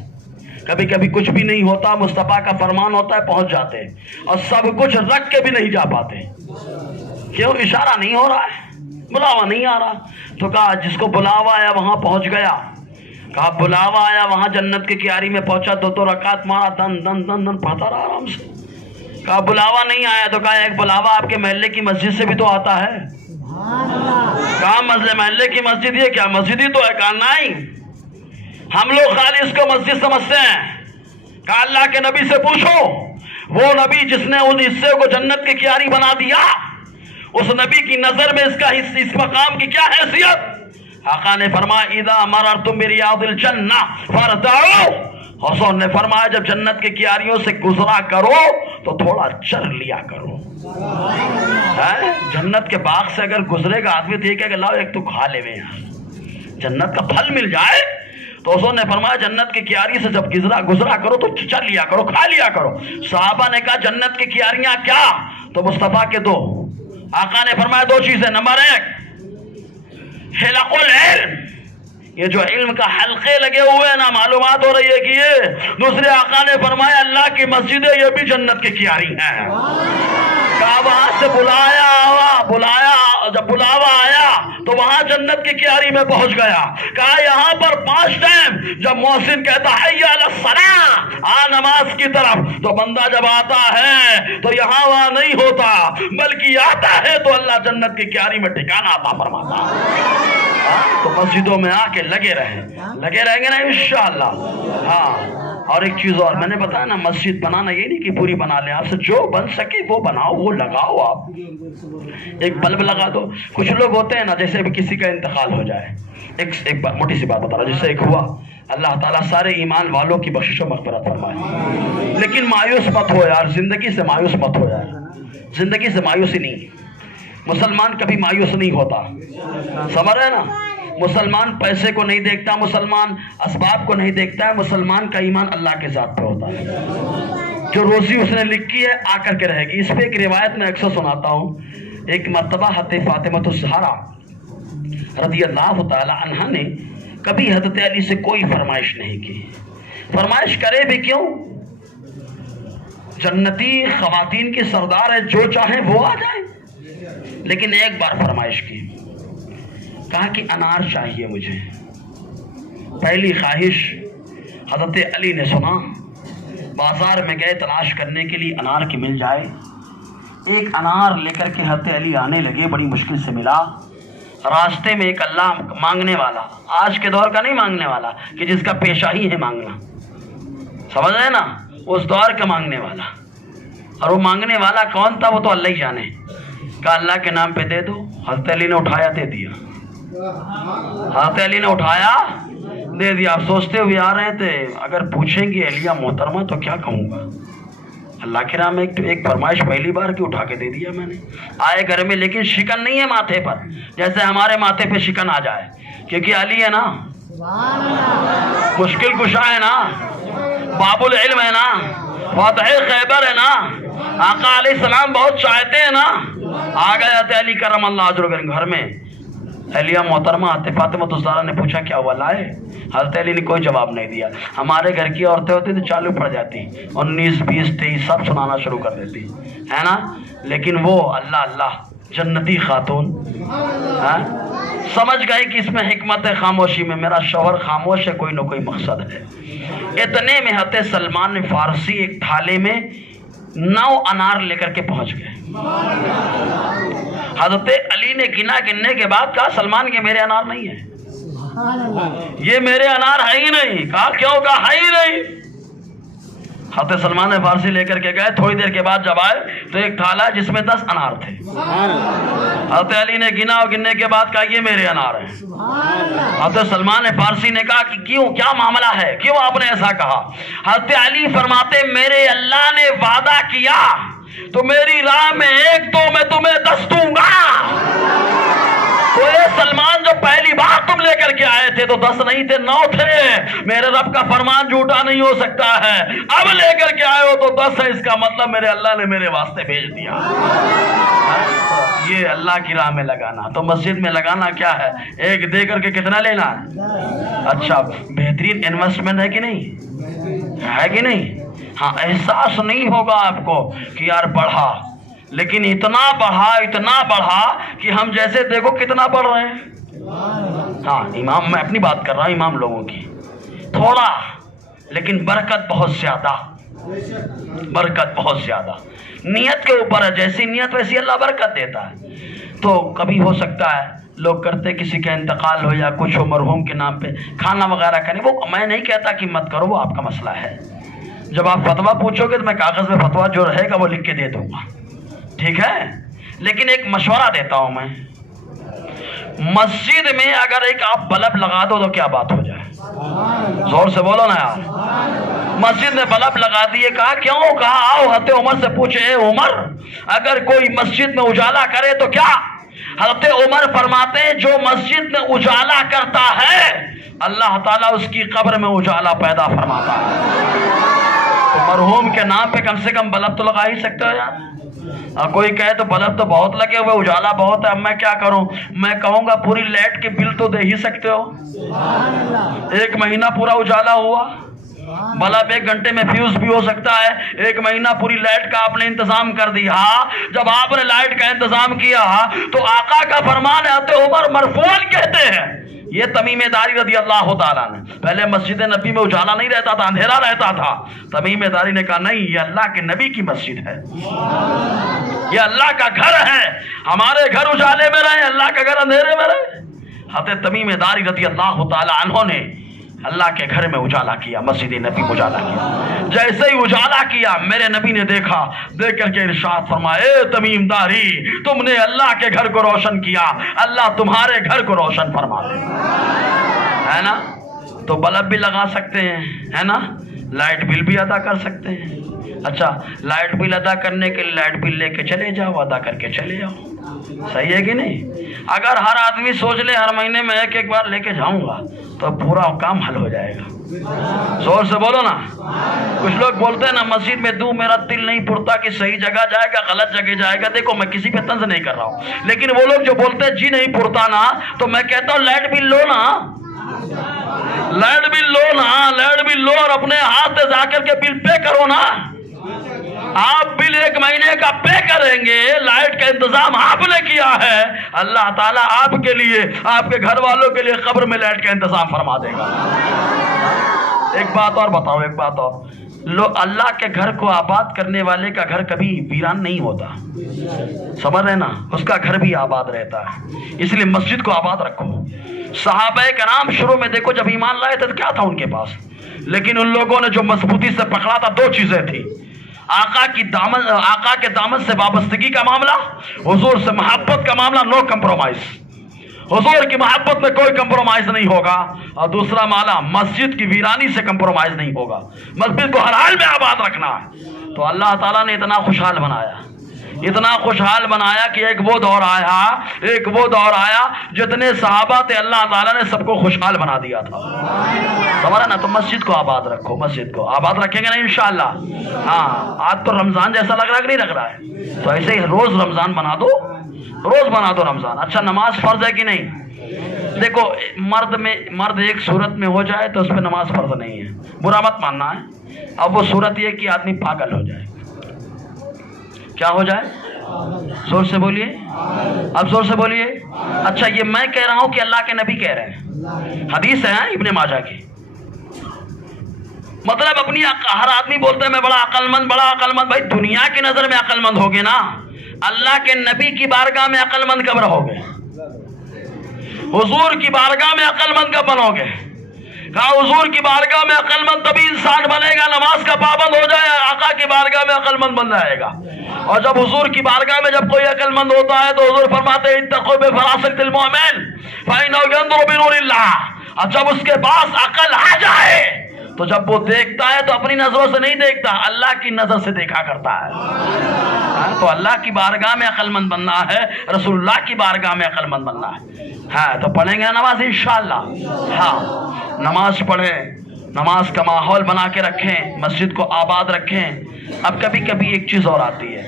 کبھی کبھی کچھ بھی نہیں ہوتا، مصطفیٰ کا فرمان ہوتا ہے، پہنچ جاتے ہیں، اور سب کچھ رکھ کے بھی نہیں جا پاتے۔ کیوں؟ اشارہ نہیں ہو رہا ہے، بلاوا نہیں آ رہا۔ تو کہا جس کو بلاوا آیا وہاں پہنچ گیا، کہا بلاوا آیا وہاں جنت کی کیاری میں پہنچا، دو رکعت مارا، دن دن دن دن پڑھتا رہا آرام سے۔ کہا بلاوا نہیں آیا، تو کہا ایک بلاوا آپ کے محلے کی مسجد سے بھی تو آتا ہے۔ کہا محلے کی مسجد یہ کیا مسجد ہی تو ہے؟ کہا نہیں، ہم لوگ خالی اس کو مسجد سمجھتے ہیں۔ کہا اللہ کے نبی سے پوچھو، وہ نبی جس نے ان حصے کو جنت کی کیاری بنا دیا، اس نبی کی نظر میں اس مقام کی کیا حیثیت؟ آقا نے فرمایا اذا مررتم بریاض الجنہ فارتعوا، حسن نے فرمایا جب جنت کی کیاریوں سے گزرا کرو تو تھوڑا چر لیا کرو۔ جنت کے باغ سے اگر گزرے گا آدمی تو یہ کہے کہ لاؤ ایک تو کھا لے میں، جنت کا پھل مل جائے۔ تو حسن نے فرمایا جنت کی کیاری سے جب گزرا کرو تو چر لیا کرو، کھا لیا کرو۔ صحابہ نے کہا جنت کی کیاریاں کیا؟ تو مصطفیٰ کے دو، آقا نے فرمایا دو چیزیں، نمبر ایک حلق العلم، یہ جو علم کا حلقے لگے ہوئے ہیں نا، معلومات ہو رہی ہے کہ یہ۔ دوسرے آقا نے فرمایا اللہ کی مسجد ہے، یہ بھی جنت کی کیاری ہیں۔ کہا وہاں سے بلایا، جب بلاوا آیا تو وہاں جنت کی کیاری میں پہنچ گیا۔ کہا یہاں پر 5 ٹائم جب محسن کہتا حی علی الصلاۃ، آ نماز کی طرف، تو بندہ جب آتا ہے تو یہاں وہاں نہیں ہوتا، بلکہ آتا ہے تو اللہ جنت کی کیاری میں ٹھکانہ عطا فرماتا ہے۔ تو مسجدوں میں آ کے لگے رہیں گے نا انشاءاللہ۔ ہاں، اور ایک چیز اور میں نے بتایا نا، مسجد بنانا یہ نہیں کہ پوری بنا لیں، آپ سے جو بن سکے وہ بناؤ، وہ لگاؤ۔ آپ ایک بلب لگا دو۔ کچھ لوگ ہوتے ہیں نا، جیسے بھی کسی کا انتقال ہو جائے، ایک موٹی سی بات بتا رہا، جیسے ایک ہوا، اللہ تعالیٰ سارے ایمان والوں کی بخشش و مغفرت فرمائے، لیکن مایوس مت ہو یار، زندگی سے مایوس مت ہو یار، زندگی سے مایوسی نہیں۔ مسلمان کبھی مایوس نہیں ہوتا، سمجھ رہے نا؟ مسلمان پیسے کو نہیں دیکھتا، مسلمان اسباب کو نہیں دیکھتا ہے، مسلمان کا ایمان اللہ کے ذات پہ ہوتا ہے۔ جو روزی اس نے لکھی ہے آ کر کے رہے گی۔ اس پہ ایک روایت میں اکثر سناتا ہوں۔ ایک مرتبہ حضرت فاطمہ الزہرا رضی اللہ تعالی عنہا نے کبھی حضرت علی سے کوئی فرمائش نہیں کی۔ فرمائش کرے بھی کیوں؟ جنتی خواتین کی سردار ہے، جو چاہیں وہ آ جائیں۔ لیکن ایک بار فرمائش کی، کہا کہ انار چاہیے مجھے۔ پہلی خواہش حضرت علی نے سنا، بازار میں گئے تلاش کرنے کے لیے انار کی مل جائے۔ ایک انار لے کر کے حضرت علی آنے لگے، بڑی مشکل سے ملا۔ راستے میں ایک اللہ مانگنے والا، آج کے دور کا نہیں مانگنے والا کہ جس کا پیشہ ہی ہے مانگنا، سمجھ رہے نا، اس دور کا مانگنے والا۔ اور وہ مانگنے والا کون تھا وہ تو اللہ ہی جانے۔ کہا اللہ کے نام پہ دے دو۔ حضرت علی نے اٹھایا دے دیا، حضرت علی نے اٹھایا دے دیا۔ آپ سوچتے ہوئے آ رہے تھے اگر پوچھیں گے اہلیہ محترمہ تو کیا کہوں گا؟ اللہ کے نام ایک فرمائش پہلی بار کی اٹھا کے دے دیا میں نے۔ آئے گھر میں، لیکن شکن نہیں ہے ماتھے پر، جیسے ہمارے ماتھے پہ شکن آ جائے، کیونکہ علی ہے نا، مشکل کشا ہے نا، باب العلم ہے نا، فاتح خیبر ہے نا، آقا علیہ السلام بہت چاہتے ہیں نا۔ آ گئے حضرت علی کرم اللہ اجرہ گھر میں۔ اہلیہ محترمہ حضرت فاطمہ الزہرا نے پوچھا کیا ہوا لائے؟ حضرت علی نے کوئی جواب نہیں دیا۔ ہمارے گھر کی عورتیں ہوتی تو چالو پڑ جاتی، 19 20 23 سب سنانا شروع کر دیتی ہے نا، لیکن وہ اللہ جنتی خاتون سمجھ گئی کہ اس میں حکمت خاموشی میں، میرا شوہر خاموش ہے، کوئی نہ کوئی مقصد ہے۔ اتنے میں حضرت سلمان فارسی ایک تھالے میں 9 انار لے کر کے پہنچ گئے۔ حضرت علی نے گننے کے بعد کہا سلمان کے میرے انار نہیں ہیں، یہ میرے انار ہے ہی نہیں۔ کہا کیوں؟ کہا ہے ہی نہیں۔ حضرت سلمان فارسی لے کر کے گئے، تھوڑی دیر کے بعد جب آئے تو ایک تھالا جس میں 10 انار تھے۔ حضرت علی نے گنا اور گننے کے بعد کہا یہ میرے انار ہیں۔ حضرت سلمان فارسی نے کہا کہ کیوں، کیا معاملہ ہے، کیوں آپ نے ایسا کہا؟ حضرت علی فرماتے میرے اللہ نے وعدہ کیا تو میری راہ میں ایک تو میں تمہیں 10 دوں گا۔ تو اے سلمان جو پہلی بار تم لے کر کے آئے تھے تو 10 نہیں تھے، 9 تھے۔ میرے رب کا فرمان جھوٹا نہیں ہو سکتا ہے، اب لے کر کے آئے ہو تو 10 ہے، اس کا مطلب میرے اللہ نے میرے واسطے بھیج دیا۔ یہ اللہ کی راہ میں لگانا۔ تو مسجد میں لگانا کیا ہے؟ ایک دے کر کے کتنا لینا ہے؟ اچھا، بہترین انویسٹمنٹ ہے کہ نہیں؟ ہے کہ نہیں؟ ہاں، احساس نہیں ہوگا آپ کو کہ یار بڑھا، لیکن اتنا بڑھا کہ ہم جیسے دیکھو کتنا بڑھ رہے ہیں۔ ہاں امام، میں اپنی بات کر رہا ہوں، امام لوگوں کی، تھوڑا لیکن برکت بہت زیادہ، برکت بہت زیادہ۔ نیت کے اوپر ہے، جیسی نیت ویسی اللہ برکت دیتا ہے۔ تو کبھی ہو سکتا ہے لوگ کرتے کسی کا انتقال ہو یا کچھ ہو، مرحوم کے نام پہ کھانا وغیرہ کریں، وہ میں نہیں کہتا کہ مت کرو، وہ آپ کا مسئلہ ہے۔ جب آپ فتویٰ پوچھو گے تو میں کاغذ میں فتویٰ جو رہے گا وہ لکھ کے دے دوں گا، ٹھیک ہے؟ لیکن ایک مشورہ دیتا ہوں میں، مسجد میں اگر ایک آپ بلب لگا دو تو کیا بات ہو جائے؟ زور سے بولو نا یار۔ مسجد میں بلب لگا دیے، کہا کیوں؟ کہا آؤ حضرت عمر سے پوچھے، اے عمر اگر کوئی مسجد میں اجالا کرے تو کیا؟ حضرت عمر فرماتے ہیں جو مسجد میں اجالا کرتا ہے اللہ تعالیٰ اس کی قبر میں اجالا پیدا فرماتا ہے۔ تو مرحوم کے نام پہ کم سے کم بلب تو لگا ہی سکتے ہو یار۔ کوئی کہے تو بلب تو بہت لگے ہوئے، اجالا بہت ہے، اب میں کیا کروں؟ میں کہوں گا پوری لائٹ کے بل تو دے ہی سکتے ہو، 1 مہینہ پورا اجالا ہوا، بلب 1 گھنٹے میں فیوز بھی ہو سکتا ہے، 1 مہینہ پوری لائٹ کا آپ نے انتظام کر دیا۔ جب آپ نے لائٹ کا انتظام کیا تو آقا کا فرمان ہے، حضرت عمر مرفوعاً کہتے ہیں، یہ تمیم داری رضی اللہ تعالیٰ نے، پہلے مسجد نبی میں اجالا نہیں رہتا تھا، اندھیرا رہتا تھا، تمیم داری نے کہا نہیں، یہ اللہ کے نبی کی مسجد ہے، یہ اللہ کا گھر ہے، ہمارے گھر اجالے میں رہے، اللہ کا گھر اندھیرے میں رہے۔ حضرت تمیم داری رضی اللہ تعالیٰ عنہ نے اللہ کے گھر میں اجالا کیا، مسجد نبی اجالا کیا۔ جیسے ہی اجالا کیا میرے نبی نے دیکھا، دیکھ کر کے ارشاد فرمایا، اے تمیم داری تم نے اللہ کے گھر کو روشن کیا، اللہ تمہارے گھر کو روشن فرما دے، ہے نا؟ تو بلب بھی لگا سکتے ہیں، ہے نا؟ لائٹ بل بھی ادا کر سکتے ہیں۔ اچھا، لائٹ بل ادا کرنے کے لیے لائٹ بل لے کے چلے جاؤ، ادا کر کے چلے جاؤ، صحیح ہے کہ نہیں؟ اگر ہر آدمی سوچ لے ہر مہینے میں ایک بار لے کے جاؤں گا تو پورا کام حل ہو جائے گا۔ زور سے بولو نا۔ کچھ لوگ بولتے ہیں نا مسجد میں دوں، میرا دل نہیں پڑتا کہ صحیح جگہ جائے گا غلط جگہ جائے گا۔ دیکھو میں کسی پہ طنز نہیں کر رہا ہوں، لیکن وہ لوگ جو بولتے ہیں جی نہیں پڑتا نا، تو میں کہتا ہوں لائٹ بل لو نا، لائٹ بل لو نا، لائٹ بل لو اور اپنے ہاتھ سے جا کر کے بل پے کرو نا۔ آپ بل 1 مہینے کا پے کریں گے، لائٹ کا انتظام آپ نے کیا ہے، اللہ تعالیٰ آپ کے لیے، آپ کے گھر والوں کے لیے قبر میں لائٹ کا انتظام فرما دے گا۔ ایک بات اور بتاؤ، ایک بات اور، اللہ کے گھر کو آباد کرنے والے کا گھر کبھی ویران نہیں ہوتا، سمجھ رہے نا؟ اس کا گھر بھی آباد رہتا ہے، اس لیے مسجد کو آباد رکھو۔ صحابہ کرام شروع میں دیکھو جب ایمان لائے تھے تو کیا تھا ان کے پاس، لیکن ان لوگوں نے جو مضبوطی سے پکڑا تھا 2 چیزیں تھیں، آقا کے دامن سے وابستگی کا معاملہ، حضور سے محبت کا معاملہ، نو کمپرومائز، حضور کی محبت میں کوئی کمپرومائز نہیں ہوگا، اور دوسرا معاملہ مسجد کی ویرانی سے کمپرومائز نہیں ہوگا، مسجد کو ہر حال میں آباد رکھنا ہے۔ تو اللہ تعالیٰ نے اتنا خوشحال بنایا، اتنا خوشحال بنایا کہ ایک وہ دور آیا جتنے صحابہ تھے اللہ تعالیٰ نے سب کو خوشحال بنا دیا تھا، سمجھا نا؟ تو مسجد کو آباد رکھو، مسجد کو آباد رکھیں گے نا انشاءاللہ۔ ہاں، آج تو رمضان جیسا لگ رہا ہے کہ نہیں لگ رہا ہے؟ تو ایسے ہی روز رمضان بنا دو، روز بنا دو رمضان۔ اچھا، نماز فرض ہے کہ نہیں؟ دیکھو مرد ایک صورت میں ہو جائے تو اس پہ نماز فرض نہیں ہے، برا مت ماننا ہے۔ اب وہ صورت یہ کہ آدمی پاگل ہو جائے، کیا ہو جائے؟ زور سے بولیے، اب زور سے بولیے۔ اچھا، یہ میں کہہ رہا ہوں کہ اللہ کے نبی کہہ رہے ہیں، حدیث ہے ابن ماجہ کی۔ مطلب اپنی ہر آدمی بولتا ہے میں بڑا عقل مند، بڑا عقل مند۔ بھائی دنیا کی نظر میں عقل مند ہوگے نا، اللہ کے نبی کی بارگاہ میں عقل مند کب رہو گے؟ حضور کی بارگاہ میں عقل مند کب بنو گے؟ کہا حضور کی بارگاہ میں عقل مند تبھی انسان بنے گا نماز کا پابند ہو جائے، آقا کی بارگاہ میں عقل مند بن جائے گا۔ اور جب حضور کی بارگاہ میں جب کوئی عقل مند ہوتا ہے تو حضور فرماتے ہیں اتقوا بفراست المؤمن فإنه ينظر بنور اللہ۔ اور جب اس کے پاس عقل آ جائے تو جب وہ دیکھتا ہے تو اپنی نظروں سے نہیں دیکھتا، اللہ کی نظر سے دیکھا کرتا ہے۔ تو اللہ کی بارگاہ میں عقل مند بننا ہے، رسول اللہ کی بارگاہ میں عقل مند بننا ہے۔ ہاں تو پڑھیں گے نماز انشاءاللہ۔ ہاں نماز پڑھیں، نماز کا ماحول بنا کے رکھیں، مسجد کو آباد رکھیں۔ اب کبھی کبھی ایک چیز اور آتی ہے،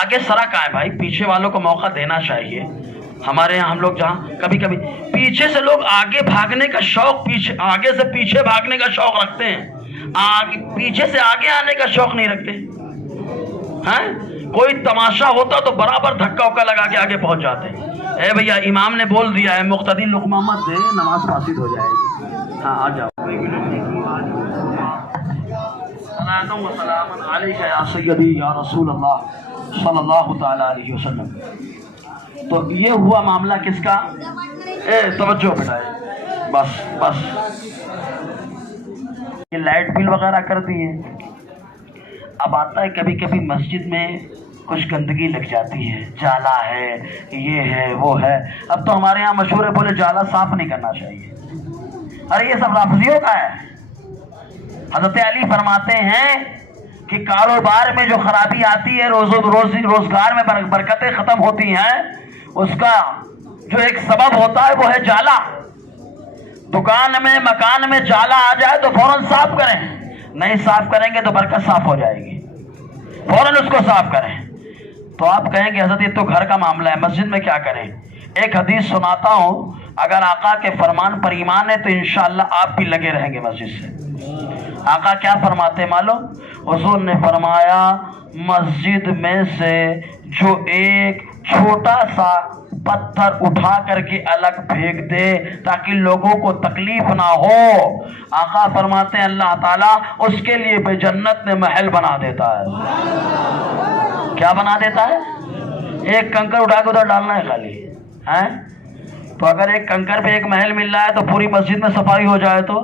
آگے سڑک آئے بھائی، پیچھے والوں کو موقع دینا چاہیے۔ ہمارے یہاں ہم لوگ جہاں کبھی کبھی پیچھے سے لوگ آگے بھاگنے کا شوق، پیچھے آگے سے پیچھے بھاگنے کا شوق رکھتے ہیں، آگے پیچھے سے آگے آنے کا شوق نہیں رکھتے ہیں۔ کوئی تماشا ہوتا تو برابر دھکا وکا لگا کے آگے پہنچ جاتے ہیں۔ اے بھیا امام نے بول دیا ہے مقتدی لقمہ مت دے، نماز فاسد ہو جائے گی۔ ہاں آ جاؤ۔ صلاۃ و سلام علیک یا سیدی یا رسول اللہ صلی اللہ تعالی علیہ وسلم۔ تو یہ ہوا معاملہ کس کا؟ توجہ بیٹا، بس بس یہ لائٹ بل وغیرہ کر دیے۔ اب آتا ہے کبھی کبھی مسجد میں کچھ گندگی لگ جاتی ہے، جالا ہے، یہ ہے وہ ہے۔ اب تو ہمارے یہاں مشہور ہے، بولے جالا صاف نہیں کرنا چاہیے۔ ارے یہ سب لفظیوں کا ہے۔ حضرت علی فرماتے ہیں کہ کاروبار میں جو خرابی آتی ہے، روزگار میں برکتیں ختم ہوتی ہیں، اس کا جو ایک سبب ہوتا ہے وہ ہے جالا۔ دکان میں مکان میں جالا آ جائے تو فوراً صاف کریں، نہیں صاف کریں گے تو برکت صاف ہو جائے گی، فوراً اس کو صاف کریں۔ تو آپ کہیں گے حضرت یہ تو گھر کا معاملہ ہے، مسجد میں کیا کریں؟ ایک حدیث سناتا ہوں، اگر آقا کے فرمان پر ایمان ہے تو انشاءاللہ آپ بھی لگے رہیں گے مسجد سے۔ آقا کیا فرماتے معلوم؟ حضور نے فرمایا مسجد میں سے جو ایک چھوٹا سا پتھر اٹھا کر کے الگ پھینک دے تاکہ لوگوں کو تکلیف نہ ہو، آقا فرماتے ہیں اللہ تعالیٰ اس کے لیے بے جنت میں محل بنا دیتا ہے۔ کیا بنا دیتا ہے؟ ایک کنکر اٹھا کے ادھر ڈالنا ہے خالی ہے۔ تو اگر ایک کنکر پہ ایک محل مل رہا ہے تو پوری مسجد میں صفائی ہو جائے تو،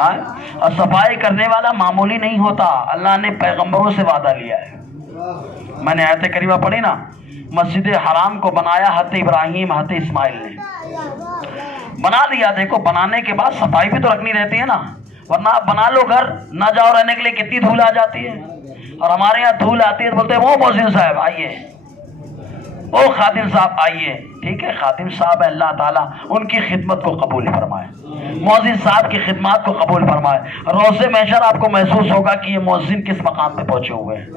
اور صفائی کرنے والا معمولی نہیں ہوتا، اللہ نے پیغمبروں سے وعدہ لیا ہے۔ میں نے آیت کریمہ پڑھی نا، مسجد حرام کو بنایا حضرت ابراہیم حضرت اسماعیل نے بنا لیا۔ دیکھو بنانے کے بعد صفائی بھی تو رکھنی رہتی ہے نا، ورنہ آپ بنا لو گھر، نہ جاؤ رہنے کے لیے کتنی دھول آ جاتی ہے۔ اور ہمارے یہاں دھول آتی ہے تو بولتے ہیں وہ مؤذن صاحب آئیے، او خادم صاحب آئیے۔ ٹھیک ہے، خادم صاحب اللہ تعالیٰ ان کی خدمت کو قبول فرمائے، مؤذن صاحب کی خدمات کو قبول فرمائے۔ روز محشر آپ کو محسوس ہوگا کہ یہ مؤذن کس مقام پہ پہنچے ہوئے ہیں،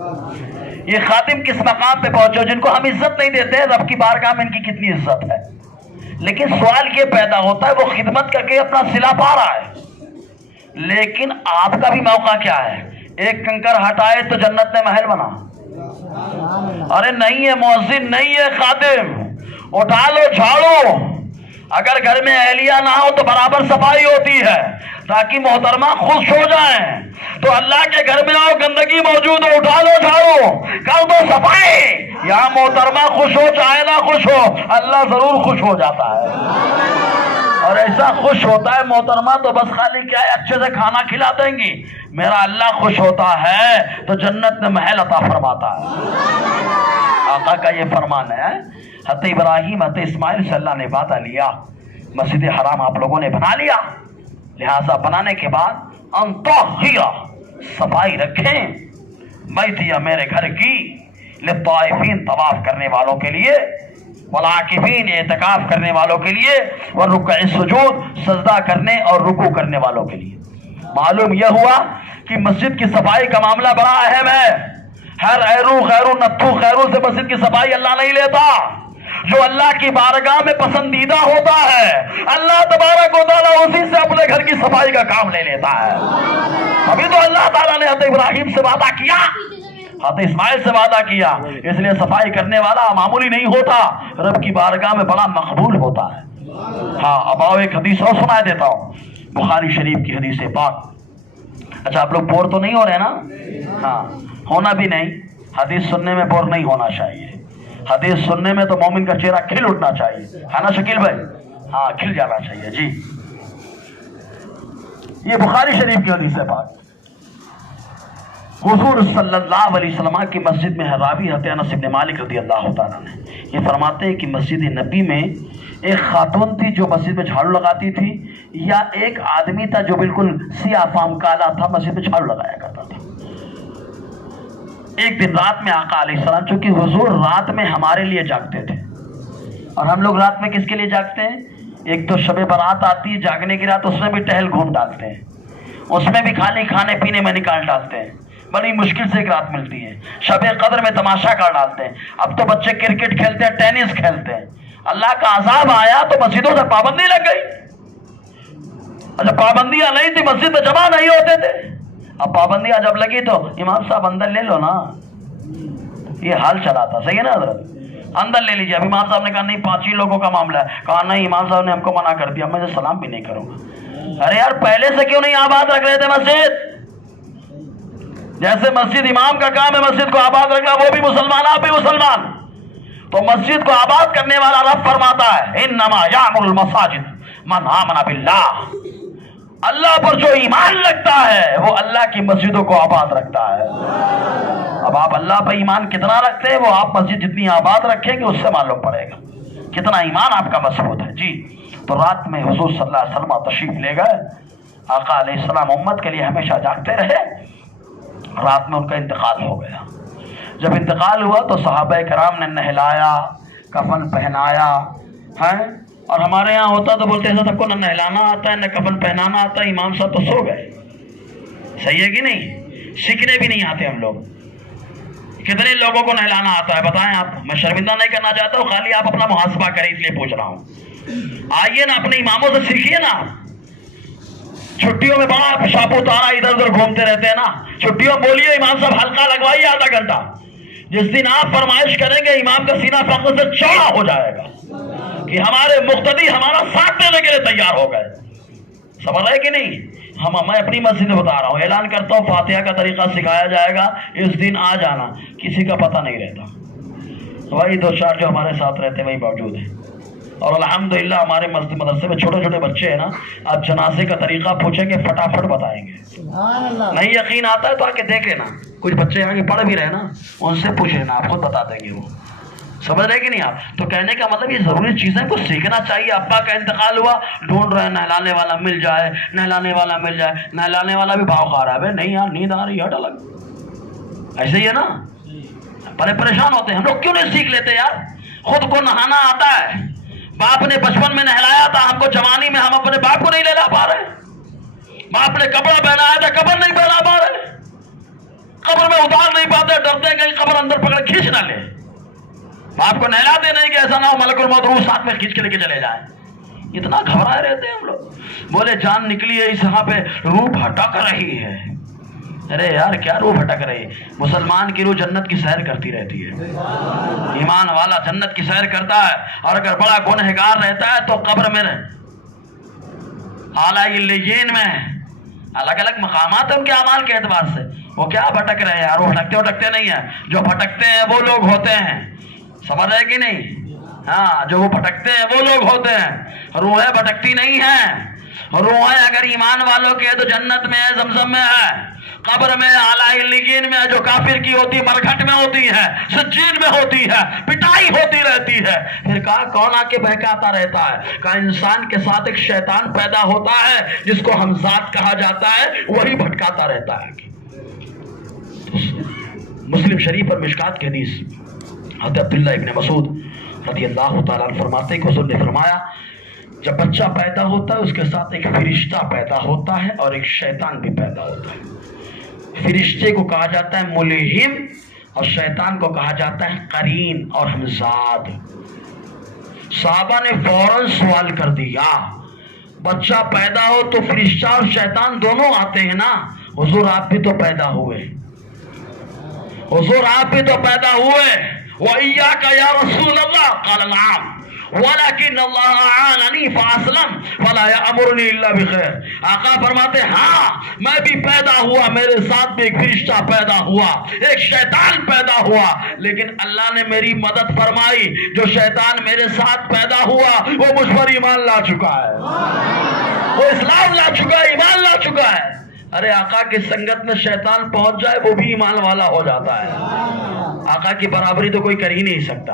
یہ خادم کس مقام پہ پہنچے، جن کو ہم عزت نہیں دیتے، رب کی بارگاہ میں ان کی کتنی عزت ہے۔ لیکن سوال یہ پیدا ہوتا ہے وہ خدمت کر کے اپنا صلہ پا رہا ہے، لیکن آپ کا بھی موقع کیا ہے؟ ایک کنکر ہٹائے تو جنت میں محل بنا۔ ارے نہیں ہے مؤذن، نہیں ہے خادم، اٹھا لو جھاڑو۔ اگر گھر میں اہلیہ نہ ہو تو برابر صفائی ہوتی ہے تاکہ محترمہ خوش ہو جائیں۔ تو اللہ کے گھر میں آؤ، گندگی موجود ہو، اٹھا لو جھاڑو، کر دو صفائی۔ یہاں محترمہ خوش ہو چاہے نہ خوش ہو، اللہ ضرور خوش ہو جاتا ہے، اور ایسا خوش ہوتا ہے محترمہ تو بس خالی کیا ہے اچھے سے کھانا کھلا دیں گی، میرا اللہ خوش ہوتا ہے تو جنت میں محل عطا فرماتا ہے۔ آقا کا یہ فرمان ہے۔ حضرت ابراہیم حضرت اسماعیل سے اللہ نے وعدہ لیا، مسجد حرام آپ لوگوں نے بنا لیا، لہٰذا بنانے کے بعد انطہرا صفائی رکھیں بیتی میرے گھر کی، للطائفین طواف کرنے والوں کے لیے، والعاکفین اعتکاف کرنے والوں کے لیے، والرکع السجود سجدہ کرنے اور رکوع کرنے والوں کے لیے۔ معلوم یہ ہوا کہ مسجد کی صفائی کا معاملہ بڑا اہم ہے۔ ہر ایرو خیرو نتھو خیرو سے مسجد کی صفائی اللہ نہیں لیتا، جو اللہ کی بارگاہ میں پسندیدہ ہوتا ہے اللہ تبارک و تعالیٰ اسی سے اپنے گھر کی صفائی کا کام لے لیتا ہے۔ ابھی تو اللہ تعالیٰ نے حضرت ابراہیم سے وعدہ کیا، حضرت اسماعیل سے وعدہ کیا، اس لیے صفائی کرنے والا معمولی نہیں ہوتا، رب کی بارگاہ میں بڑا مقبول ہوتا ہے۔ ہاں اب آؤ ایک حدیث اور سنا دیتا ہوں، بخاری شریف کی حدیث پاک۔ اچھا آپ لوگ بور تو نہیں ہو رہے نا؟ ہاں ہونا بھی نہیں، حدیث سننے میں بور نہیں ہونا چاہیے، حدیث سننے میں تو مومن کا چہرہ کھل اٹھنا چاہیے، ہے نا شکیل بھائی؟ ہاں کھل جانا چاہیے جی۔ یہ بخاری شریف کی حدیث ہے پاک. حضور صلی اللہ علیہ وسلم کی مسجد میں راوی حضرت انس بن مالک رضی اللہ تعالیٰ نے یہ فرماتے ہیں کہ مسجد نبی میں ایک خاتون تھی جو مسجد میں جھاڑو لگاتی تھی، یا ایک آدمی تھا جو بالکل سیاہ فام کالا تھا، مسجد میں جھاڑو لگایا کرتا تھا. ایک دن رات میں آقا علیہ السلام، چونکہ حضور رات میں ہمارے لیے جاگتے تھے، اور ہم لوگ رات میں کس کے لیے جاگتے ہیں؟ ایک تو شب برات آتی ہے جاگنے کی رات، اس میں بھی ٹہل گھوم ڈالتے ہیں، اس میں بھی خالی کھانے پینے میں نکال ڈالتے ہیں، بڑی مشکل سے ایک رات ملتی ہے. شب قدر میں تماشا کر ڈالتے ہیں. اب تو بچے کرکٹ کھیلتے ہیں، ٹینس کھیلتے ہیں. اللہ کا عذاب آیا تو مسجدوں سے پابندی لگ گئی. اچھا پابندیاں نہیں تھی، مسجد میں جمع نہیں ہوتے تھے. اب پابندیاں جب لگی تو امام صاحب اندر لے لو نا، یہ حال چلا تھا. صحیح ہے نا حضرت؟ اندر لے لیجیے. اب امام صاحب نے کہا نہیں 5 ہی لوگوں کا معاملہ ہے. کہا نہیں، امام صاحب نے ہم کو منع کر دیا، میں سلام بھی نہیں کروں گا. ارے یار پہلے سے کیوں نہیں آباد رکھ رہے تھے مسجد؟ جیسے مسجد امام کا کام ہے مسجد کو آباد رکھنا، وہ بھی مسلمان، آپ بھی مسلمان. تو مسجد کو آباد کرنے والا رب فرماتا ہے انما یعمر المساجد من آمن باللہ. اللہ پر جو ایمان رکھتا ہے وہ اللہ کی مسجدوں کو آباد رکھتا ہے. اب آپ اللہ پر ایمان کتنا رکھتے ہیں، وہ آپ مسجد جتنی آباد رکھیں گے اس سے معلوم پڑے گا کتنا ایمان آپ کا مضبوط ہے. جی تو رات میں حضور صلی اللہ علیہ وسلم تشریف لے گئے. آقا علیہ السلام امت کے لیے ہمیشہ جاگتے رہے. رات میں ان کا انتقال ہو گیا. جب انتقال ہوا تو صحابہ کرام نے نہلایا، کفن پہنایا ہے. اور ہمارے یہاں ہوتا تو بولتے ہیں سب کو نہ نہلانا آتا ہے نہ کفن پہنانا آتا ہے، امام صاحب تو سو گئے. صحیح ہے کہ نہیں؟ سیکھنے بھی نہیں آتے ہم لوگ. کتنے لوگوں کو نہلانا آتا ہے بتائیں آپ؟ میں شرمندہ نہیں کرنا چاہتا ہوں، خالی آپ اپنا محاسبہ کریں اس لیے پوچھ رہا ہوں. آئیے نا اپنے اماموں سے سیکھیے نا. چھٹیوں میں بڑا پیشاب اتارا ادھر ادھر گھومتے رہتے ہیں نا. چھٹیوں بولیے امام صاحب حلقہ لگوائیے آدھا گھنٹہ. جس دن آپ فرمائش کریں گے امام کا سینہ فخر سے چوڑا ہو جائے گا کہ ہمارے مقتدی ہمارا ساتھ دینے کے لیے تیار ہو گئے. سمجھ رہے کہ نہیں؟ میں اپنی مسجد میں بتا رہا ہوں، اعلان کرتا ہوں فاتحہ کا طریقہ سکھایا جائے گا. اس دن آ جانا، کسی کا پتہ نہیں رہتا. وہی 2-4 جو ہمارے ساتھ رہتے ہیں وہی موجود ہیں. اور الحمدللہ ہمارے مسجد مدرسے میں چھوٹے چھوٹے بچے ہیں نا، آپ جنازے کا طریقہ پوچھیں گے فٹافٹ بتائیں گے. نہیں یقین آتا ہے تو آ کے دیکھ لینا. کچھ بچے آگے پڑھ بھی رہے نا، ان سے پوچھ لینا، آپ خود بتا دیں گے. وہ سمجھ رہے کہ نہیں آپ؟ تو کہنے کا مطلب یہ ضروری چیزیں کو سیکھنا چاہیے. ابا کا انتقال ہوا، ڈھونڈ رہے ہیں نہلانے والا مل جائے، نہلانے والا مل جائے. نہلانے والا بھی بھاؤ کھا رہا ہے، نہیں یار نیند آ رہی ہے، ہٹ الگ. ایسے ہی ہے نا، بڑے پریشان ہوتے ہیں. ہم لوگ کیوں نہیں سیکھ لیتے یار؟ خود کو نہانا آتا ہے، باپ نے بچپن میں نہلایا تھا، ہم کو جوانی میں ہم اپنے باپ کو نہیں نہلا پا رہے. باپ نے کپڑا پہنایا تھا، کپڑ نہیں پہنا پا رہے. قبر میں اتار نہیں پاتے، ڈرتے ہیں کہیں قبر اندر پکڑ کھینچ نہ لے. باپ کو نہلاتے نہیں کہ ایسا نہ ہو ملک الموت روح ساتھ میں کھینچ کے لے کے چلے جائیں. اتنا گھبرائے رہتے ہیں ہم لوگ. بولے جان نکلی ہے اس یہاں پہ، روح بھٹک رہی ہے. ارے یار کیا روح بھٹک رہی ہے؟ مسلمان کی روح جنت کی سیر کرتی رہتی ہے. ایمان والا جنت کی سیر کرتا ہے. اور اگر بڑا گنہگار رہتا ہے تو قبر میں اعلیٰ علیین میں الگ الگ مقامات ہیں ان کے اعمال کے اعتبار سے. وہ کیا بھٹک رہے ہیں یار؟ وہ بھٹکتے نہیں ہیں. جو بھٹکتے ہیں وہ لوگ ہوتے ہیں، سمجھ رہے کہ نہیں؟ ہاں جو وہ بھٹکتے ہیں وہ لوگ ہوتے ہیں. روحیں بھٹکتی نہیں ہیں. روحیں اگر ایمان والوں کے تو جنت میں ہے، زمزم میں ہے، قبر میں، اعلیٰ علیین میں. جو کافر کی ہوتی مرگھٹ میں ہوتی ہے، سجین میں ہوتی ہے، پٹائی ہوتی رہتی ہے. پھر کہا کون آ کے بہکاتا رہتا ہے؟ کہا انسان کے ساتھ ایک شیطان پیدا ہوتا ہے جس کو حمزات کہا جاتا ہے، وہی بھٹکاتا رہتا ہے. مسلم شریف اور مشکات کی حدیث حضرت عبداللہ ابن مسعود رضی اللہ تعالیٰ عنہ فرماتے ہیں کہ حضور نے فرمایا جب بچہ پیدا ہوتا ہے اس کے ساتھ ایک فرشتہ پیدا ہوتا ہے اور ایک شیطان بھی پیدا ہوتا ہے. فرشتے کو کہا جاتا ہے ملہم اور شیطان کو کہا جاتا ہے قرین اور ہمزاد. صحابہ نے فوراً سوال کر دیا بچہ پیدا ہو تو فرشتہ اور شیطان دونوں آتے ہیں نا؟ حضور آپ بھی تو پیدا ہوئے، حضور آپ بھی تو پیدا ہوئے. وَإِيَّاكَ يَا رَسُولَ اللَّهِ قَالَ نَعَمْ وَلَكِنَّ اللَّهَ أَعَانَنِي فَأَسْلَمْتُ فَلَا يَأْمُرُنِي إِلَّا بِخَيْرٍ. آقا فرماتے ہاں میں بھی پیدا ہوا، میرے ساتھ بھی ایک فرشتہ پیدا ہوا، ایک شیطان پیدا ہوا، لیکن اللہ نے میری مدد فرمائی. جو شیطان میرے ساتھ پیدا ہوا وہ مجھ پر ایمان لا چکا ہے. وہ اسلام لا چکا ہے، ایمان لا چکا ہے۔ ارے آقا کی سنگت میں شیطان پہنچ جائے وہ بھی ایمان والا ہو جاتا ہے۔ آقا کی برابری تو کوئی کر ہی نہیں سکتا۔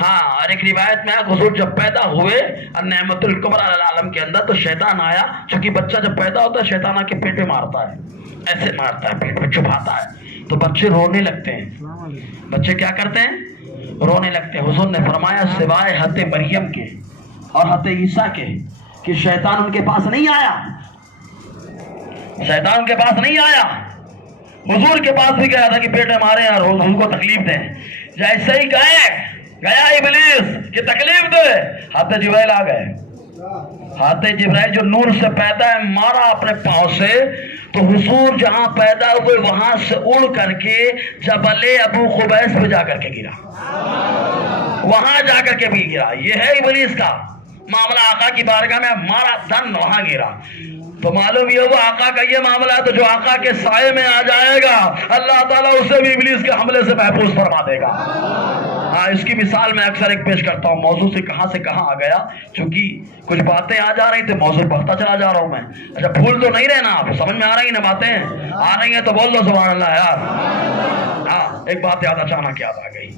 ہاں، اور ایک روایت میں حضور جب پیدا ہوئے نعمت الکبریٰ علی العالم کے اندر تو شیطان آیا، چونکہ بچہ جب پیدا ہوتا ہے شیطان آ کے پیٹ پہ مارتا ہے، ایسے مارتا ہے، پیٹ پہ چبھاتا ہے، تو بچے رونے لگتے ہیں۔ بچے کیا کرتے ہیں؟ رونے لگتے ہیں۔ حضور نے فرمایا سوائے حضرت مریم کے اور حضرت عیسیٰ کے کہ شیطان ان کے پاس نہیں آیا، شیطان کے پاس نہیں آیا۔ حضور کے پاس بھی گیا تھا کہ پیٹ مارے اور ان کو تکلیف دیں، جیسے ہی گیا ابلیس کہ تکلیف دے، حضرت جبرائیل آ گئے۔ حضرت جبرائیل جو نور سے پیدا ہے مارا اپنے پاؤں سے، تو حضور جہاں پیدا ہوئے وہاں سے اڑ کر کے جبل ابو قبیس پہ جا کر کے گرا، وہاں جا کر کے بھی گرا۔ یہ ہے ابلیس کا معاملہ، آقا کی بارگاہ میں مارا دن وہاں گرا۔ تو معلوم یہ ہوا آقا کا یہ معاملہ ہے، تو جو آقا کے سائے میں آ جائے گا اللہ تعالیٰ اسے بھی ابلیس کے حملے سے محفوظ فرما دے گا۔ ہاں، اس کی مثال میں اکثر ایک پیش کرتا ہوں، موضوع سے کہاں آ گیا، چونکہ کچھ باتیں آ جا رہی تھی، موضوع بڑھتا چلا جا رہا ہوں میں۔ اچھا، بھول تو نہیں رہنا، آپ سمجھ میں آ رہی ہیں نا باتیں؟ آ رہی ہیں تو بول دو سبحان اللہ یار۔ ہاں، ایک بات یاد اچانک یاد آ گئی۔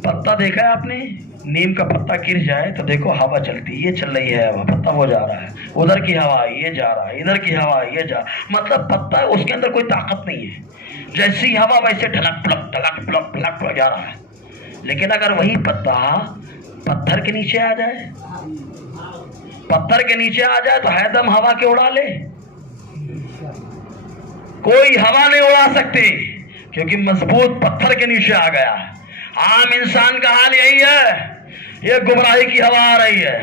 پتا دیکھا ہے آپ نے؟ نیم کا پتا گر جائے تو دیکھو ہوا چلتی، یہ چل رہی ہے ہوا، پتا وہ جا رہا ہے، ادھر کی ہوا یہ جا رہا ہے، ادھر کی ہوا یہ جا، مطلب پتا ہے اس کے اندر کوئی طاقت نہیں ہے، جیسی ہوا ویسے ڈھلک پلک ڈھلک پلک ڈھلک پلک جا رہا ہے۔ لیکن اگر وہی پتا پتھر کے نیچے آ جائے، پتھر کے نیچے آ جائے تو ہے دم ہوا کے اڑا لے، کوئی ہوا نہیں اڑا سکتی، کیونکہ مضبوط پتھر کے نیچے آ گیا ہے۔ عام انسان کا حال یہی ہے، یہ گمراہی کی ہوا آ رہی ہے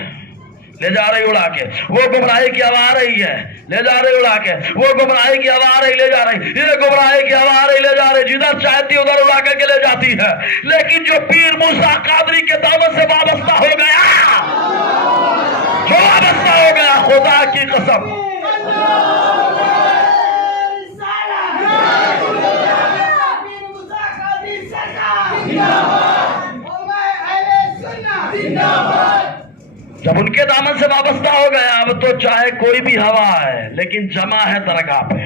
لے جا رہی اڑا کے، وہ گمراہی کی ہوا آ رہی ہے لے جا رہی اڑا کے، وہ گمراہی کی ہوا آ رہی لے جا رہی، یہ گمراہی کی ہوا آ رہی لے جا رہی، جدھر چاہتی ادھر اڑا کر کے لے جاتی ہے۔ لیکن جو پیر موسیٰ قادری کے دامن سے وابستہ ہو گیا، جو وابستہ ہو گیا، خدا کی قسم جب ان کے دامن سے وابستہ ہو گیا، اب تو چاہے کوئی بھی ہوا ہے لیکن جمع ہے درگاہ پہ،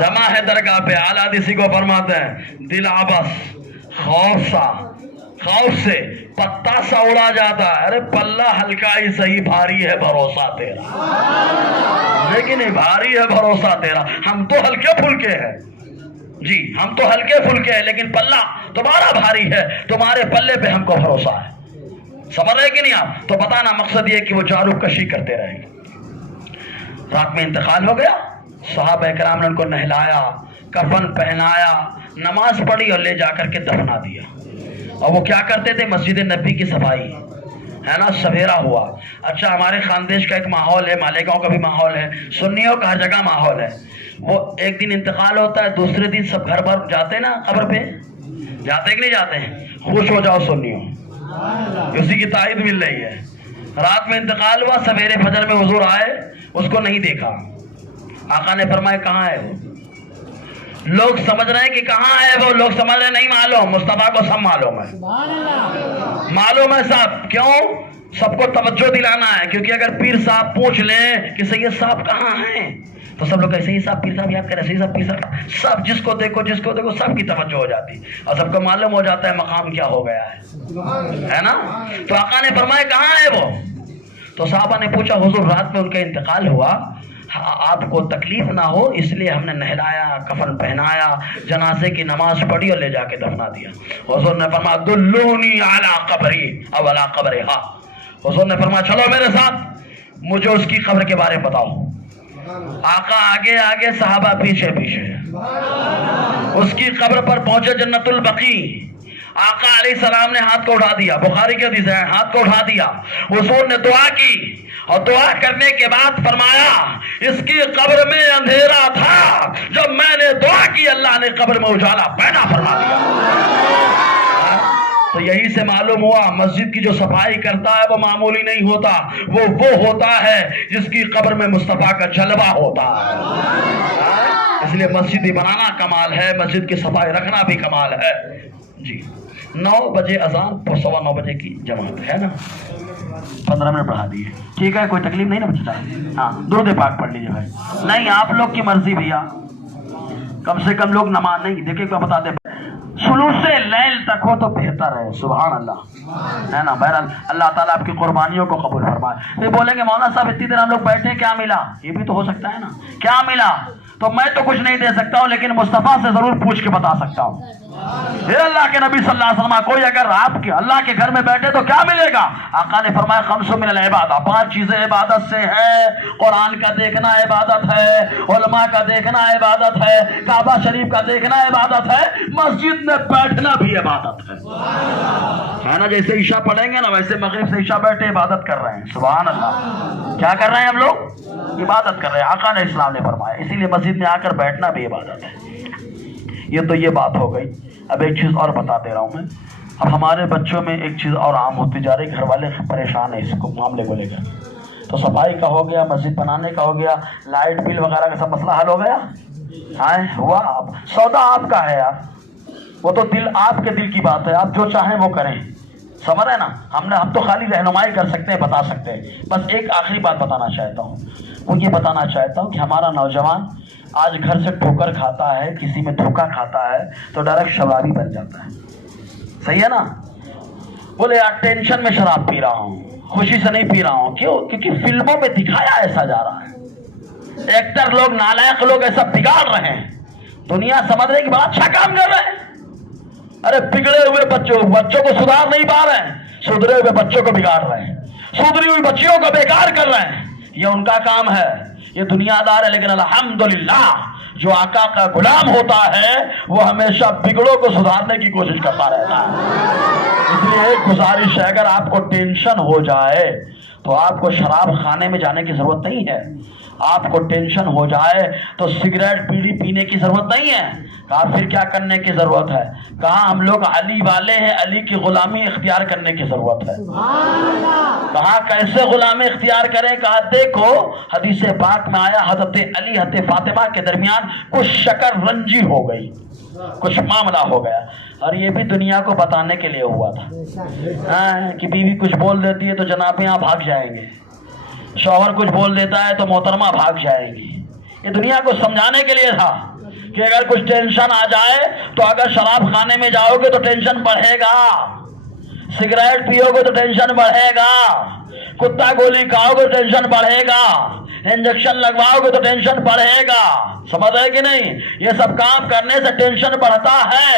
جمع ہے درگاہ پہ۔ اعلیٰ اسی کو فرماتے ہیں دل آبس خوف سے پتا سا اڑا جاتا ہے، ارے پلہ ہلکا ہی صحیح، بھاری ہے بھروسہ تیرا، لیکن بھاری ہے بھروسہ تیرا، ہم تو ہلکے پھلکے ہیں جی، ہم تو ہلکے پھلکے ہیں، لیکن پلہ تمہارا بھاری ہے، تمہارے پلے پہ ہم کو بھروسہ ہے۔ سمجھ رہے کہ نہیں آپ؟ تو بتانا مقصد یہ کہ وہ جارو کشی کرتے رہے۔ رات میں انتقال ہو گیا، صحابہ کرام نے ان کو نہلایا، کفن پہنایا، نماز پڑھی اور لے جا کر کے دفنا دیا۔ اور وہ کیا کرتے تھے؟ مسجد نبی کی صفائی ہے نا، سویرا ہوا۔ اچھا، ہمارے خاندیش کا ایک ماحول ہے، مالیگاؤں کا بھی ماحول ہے، سنیوں کا ہر جگہ ماحول ہے۔ وہ ایک دن انتقال ہوتا ہے، دوسرے دن سب گھر بھر جاتے نا قبر پہ، جاتے کہ نہیں جاتے ہیں؟ خوش ہو جاؤ سنیوں، اسی کی تائید مل رہی ہے۔ رات میں انتقال ہوا، سویرے فجر میں حضور آئے، اس کو نہیں دیکھا۔ آقا نے فرمایا کہاں ہے وہ؟ لوگ سمجھ رہے ہیں کہ کہاں ہے وہ، لوگ سمجھ رہے ہیں نہیں معلوم، مصطفیٰ کو سب معلوم ہے، معلوم ہے سب۔ کیوں؟ سب کو توجہ دلانا ہے، کیونکہ اگر پیر صاحب پوچھ لیں کہ سید صاحب کہاں ہیں تو سب لوگ ایسے ہی صاحب پیر صاحب یاد کریں، صحیح صاحب پیر صاحب، سب جس کو دیکھو سب کی توجہ ہو جاتی اور سب کو معلوم ہو جاتا ہے مقام کیا ہو گیا ہے نا۔ تو آقا نے فرمایا کہاں ہے وہ؟ تو صحابہ نے پوچھا حضور رات میں ان کا انتقال ہوا، آپ کو تکلیف نہ ہو اس لیے ہم نے نہلایا، کفن پہنایا، جنازے کی نماز پڑھی اور لے جا کے دفنا دیا۔ حضور نے فرمایا دلونی علی قبری او علی قبرہا، حضور نے فرمایا چلو میرے ساتھ، مجھے اس کی قبر کے بارے میں بتاؤ۔ آقا آگے آگے، صحابہ پیچھے پیچھے، اس کی قبر پر پہنچے جنت البقیع۔ آقا علیہ السلام نے ہاتھ کو اٹھا دیا، بخاری کے حدیث ہے، ہاتھ کو اٹھا دیا، حضور نے دعا کی اور دعا کرنے کے بعد فرمایا اس کی قبر میں اندھیرا تھا، جب میں نے دعا کی اللہ نے قبر میں اجالا پیدا فرما دیا۔ تو یہی سے معلوم ہوا مسجد کی جو صفائی کرتا ہے وہ معمولی نہیں ہوتا، وہ ہوتا ہے جس کی قبر میں مصطفیٰ کا جلوہ ہوتا ہے۔ اس لیے مسجد بھی بنانا کمال ہے، مسجد کی صفائی رکھنا بھی کمال ہے جی۔ 9 بجے اذان، 9:15 کی جماعت ہے نا۔ 15 منٹ بڑھا دیے، ٹھیک ہے، کوئی تکلیف نہیں نا بچتا؟ ہاں درود پاک پڑھ لیجیے بھائی۔ نہیں آپ لوگ کی مرضی بھیا، کم سے کم لوگ نماز نہیں دیکھیں کیا بتا دے، ثلث لیل تک ہو تو بہتر ہے، سبحان اللہ ہے نا۔ بہرحال اللہ تعالیٰ آپ کی قربانیوں کو قبول فرمائے۔ پھر بولیں گے مولانا صاحب اتنی دیر ہم لوگ بیٹھے کیا ملا؟ یہ بھی تو ہو سکتا ہے نا، کیا ملا؟ تو میں تو کچھ نہیں دے سکتا ہوں، لیکن مصطفیٰ سے ضرور پوچھ کے بتا سکتا ہوں۔ پھر اللہ کے نبی صلی اللہ علیہ وسلم، کوئی اگر آپ کے اللہ کے گھر میں بیٹھے تو کیا ملے گا؟ آقا نے فرمایا خمس من العبادہ، 5 چیزیں عبادت سے ہے۔ قرآن کا دیکھنا عبادت ہے، علماء کا دیکھنا عبادت ہے، کعبہ شریف کا دیکھنا عبادت ہے، مسجد میں بیٹھنا بھی عبادت ہے نا۔ جیسے عشاء پڑھیں گے نا ویسے مغرب سے عشاء بیٹھے عبادت کر رہے ہیں، سبحان اللہ۔ کیا کر رہے ہیں ہم لوگ؟ عبادت کر رہے ہیں، آقا نے اسلام نے فرمایا، اسی لیے مسجد میں آ کر بیٹھنا بھی عبادت ہے۔ یہ تو یہ بات ہو گئی۔ اب ایک چیز اور بتا دے رہا ہوں میں، اب ہمارے بچوں میں ایک چیز اور عام ہوتی جا رہی، گھر والے پریشان ہیں اس کو معاملے کو لے کر۔ تو صفائی کا ہو گیا، مسجد بنانے کا ہو گیا، لائٹ بل وغیرہ کا سب مسئلہ حل ہو گیا، ہاں ہوا۔ اب سودا آپ کا ہے یار، وہ تو دل آپ کے دل کی بات ہے، آپ جو چاہیں وہ کریں، سمجھ رہے نا۔ ہم تو خالی رہنمائی کر سکتے ہیں، بتا سکتے ہیں۔ بس ایک آخری بات بتانا چاہتا ہوں، وہ یہ بتانا چاہتا ہوں کہ ہمارا نوجوان آج گھر سے ٹھوکر کھاتا ہے، کسی میں دھوکہ کھاتا ہے تو ڈائریکٹ شرابی بن جاتا ہے، صحیح ہے نا۔ بولے یار ٹینشن میں شراب پی رہا ہوں، خوشی سے نہیں پی رہا ہوں، کیوں؟ کیونکہ فلموں میں دکھایا ایسا جا رہا ہے، ایکٹر لوگ، نالائق لوگ ایسا بگاڑ رہے ہیں، دنیا سمجھ رہے کہ بڑا اچھا کام کر رہے ہیں۔ ارے بگڑے ہوئے بچوں کو سدھار نہیں پا رہے ہیں، سدھرے ہوئے بچوں کو بگاڑ رہے ہیں، سدھری ہوئی بچیوں کو بیکار کر رہے ہیں، یہ ان کا کام ہے، یہ دنیا دار ہے۔ لیکن الحمدللہ جو آقا کا غلام ہوتا ہے وہ ہمیشہ بگڑوں کو سدھارنے کی کوشش کرتا رہتا ہے۔ اس لیے ایک گزارش ہے، اگر آپ کو ٹینشن ہو جائے تو آپ کو شراب خانے میں جانے کی ضرورت نہیں ہے، آپ کو ٹینشن ہو جائے تو سگریٹ بیڑی پینے کی ضرورت نہیں ہے۔ کہا پھر کیا کرنے کی ضرورت ہے؟ کہا ہم لوگ علی والے ہیں، علی کی غلامی اختیار کرنے کی ضرورت ہے۔ کہا کیسے غلامی اختیار کریں؟ کہا دیکھو حدیث پاک میں آیا حضرت علی حضرت فاطمہ کے درمیان کچھ شکر رنجی ہو گئی، کچھ معاملہ ہو گیا، اور یہ بھی دنیا کو بتانے کے لیے ہوا تھا کہ بیوی کچھ بول دیتی ہے تو جناب یہاں بھاگ جائیں گے، شوہر کچھ بول دیتا ہے تو محترمہ بھاگ جائے گی۔ یہ دنیا کو سمجھانے کے لیے تھا کہ اگر کچھ ٹینشن آ جائے تو اگر شراب خانے میں جاؤ گے تو ٹینشن بڑھے گا، سگریٹ پیو گے تو ٹینشن بڑھے گا، کتا گولی کھاؤ گے تو ٹینشن بڑھے گا، انجیکشن لگواؤ گے تو ٹینشن بڑھے گا، سمجھ رہے کہ نہیں؟ یہ سب کام کرنے سے ٹینشن بڑھتا ہے۔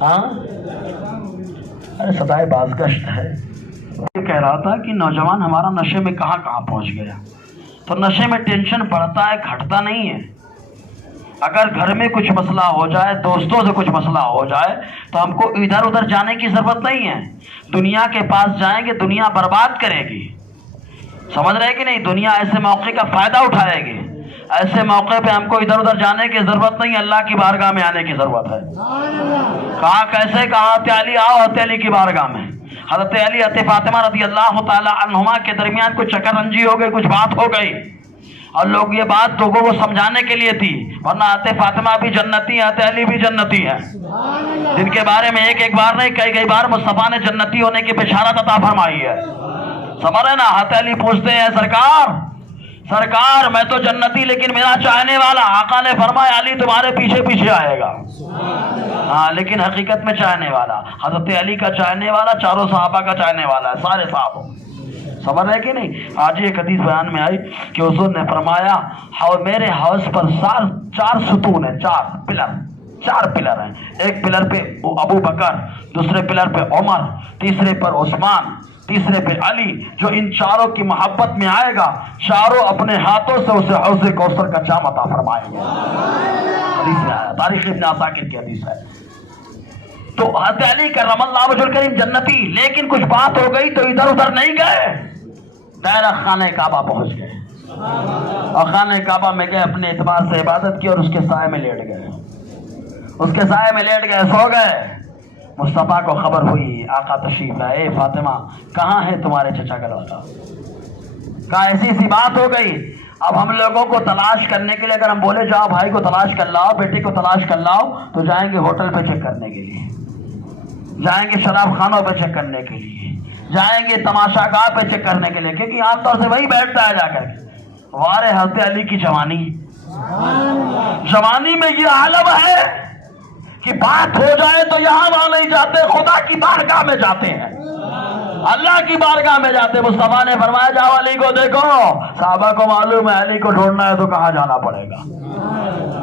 ہاں ارے سدائے بازگشت ہے۔ یہ کہہ رہا تھا کہ نوجوان ہمارا نشے میں کہاں پہنچ گیا۔ تو نشے میں ٹینشن بڑھتا ہے، گھٹتا نہیں ہے۔ اگر گھر میں کچھ مسئلہ ہو جائے، دوستوں سے کچھ مسئلہ ہو جائے تو ہم کو ادھر ادھر جانے کی ضرورت نہیں ہے، دنیا کے پاس جائیں گے دنیا برباد کرے گی، سمجھ رہے کہ نہیں؟ دنیا ایسے موقع کا فائدہ اٹھائے گی، ایسے موقع پہ ہم کو ادھر ادھر جانے کی ضرورت نہیں، اللہ کی بارگاہ میں آنے کی ضرورت ہے۔ کہا کیسے؟ کہا علی آؤ، علی کی بارگاہ میں۔ حضرت علی حضرت فاطمہ رضی اللہ تعالی عنہما کے درمیان کچھ چکر رنجی ہو گئی، کچھ بات ہو گئی، اور لوگ یہ بات لوگوں کو سمجھانے کے لیے تھی، ورنہ حضرت فاطمہ بھی جنتی ہے، حضرت علی بھی جنتی ہے، جن کے بارے میں ایک بار نہیں کئی بار مصطفیٰ نے جنتی ہونے کی بشارت عطا فرمائی ہے، سمجھ رہے نا؟ حضرت علی پوچھتے ہیں سرکار میں تو جنتی لیکن میرا چاہنے والا، آقا نے فرمایا علی تمہارے پیچھے پیچھے آئے گا، ہاں لیکن حقیقت میں چاہنے والا حضرت علی کا چاہنے والا چاروں صحابہ کا چاہنے والا ہے، سارے صحابہ، سمجھ رہے کہ نہیں؟ آج ایک حدیث بیان میں آئی کہ حضور نے فرمایا میرے حوض پر 4 ستون ہیں، 4 پلر ہیں، ایک پلر پہ ابو بکر، دوسرے پلر پہ عمر، تیسرے پر عثمان، تیسرے پہ علی، جو ان چاروں کی محبت میں آئے گا چاروں اپنے ہاتھوں سے اسے حوض کوثر کا جام عطا فرمائیں گے۔ حدیث میں آیا، تاریخ ابن عساکر کی حدیث ہے۔ تو حضرت علی کرم اللہ وجہ الکریم جنتی، لیکن کچھ بات ہو گئی تو ادھر ادھر نہیں گئے، ڈائریکٹ خانہ کعبہ پہنچ گئے، اور خانہ کعبہ میں گئے، اپنے اعتبار سے عبادت کی اور اس کے سائے میں لیٹ گئے، اس کے سائے میں لیٹ گئے، سو گئے۔ مصطفیٰ کو خبر ہوئی، آقا تشریف لائے، فاطمہ کہاں ہے تمہارے چچا کا لڑکا؟ کہا ایسی سی بات ہو گئی، اب ہم لوگوں کو تلاش کرنے کے لیے اگر ہم بولے جاؤ بھائی کو تلاش کر لاؤ، بیٹے کو تلاش کر لاؤ، تو جائیں گے ہوٹل پہ چیک کرنے کے لیے، جائیں گے شراب خانوں پہ چیک کرنے کے لیے، جائیں گے تماشا گاہ پہ چیک کرنے کے لیے، کیونکہ عام طور سے وہی بیٹھتا ہے جا کر کے. وارے حضرت علی کی جوانی، جوانی میں یہ عالم ہے کہ بات ہو جائے تو یہاں وہاں نہیں جاتے، خدا کی بارگاہ میں جاتے ہیں، اللہ کی بارگاہ میں جاتے. مصطفیٰ نے فرمایا جاؤ علی کو دیکھو. صحابہ کو معلوم ہے علی کو ڈھونڈنا ہے تو کہاں جانا پڑے گا.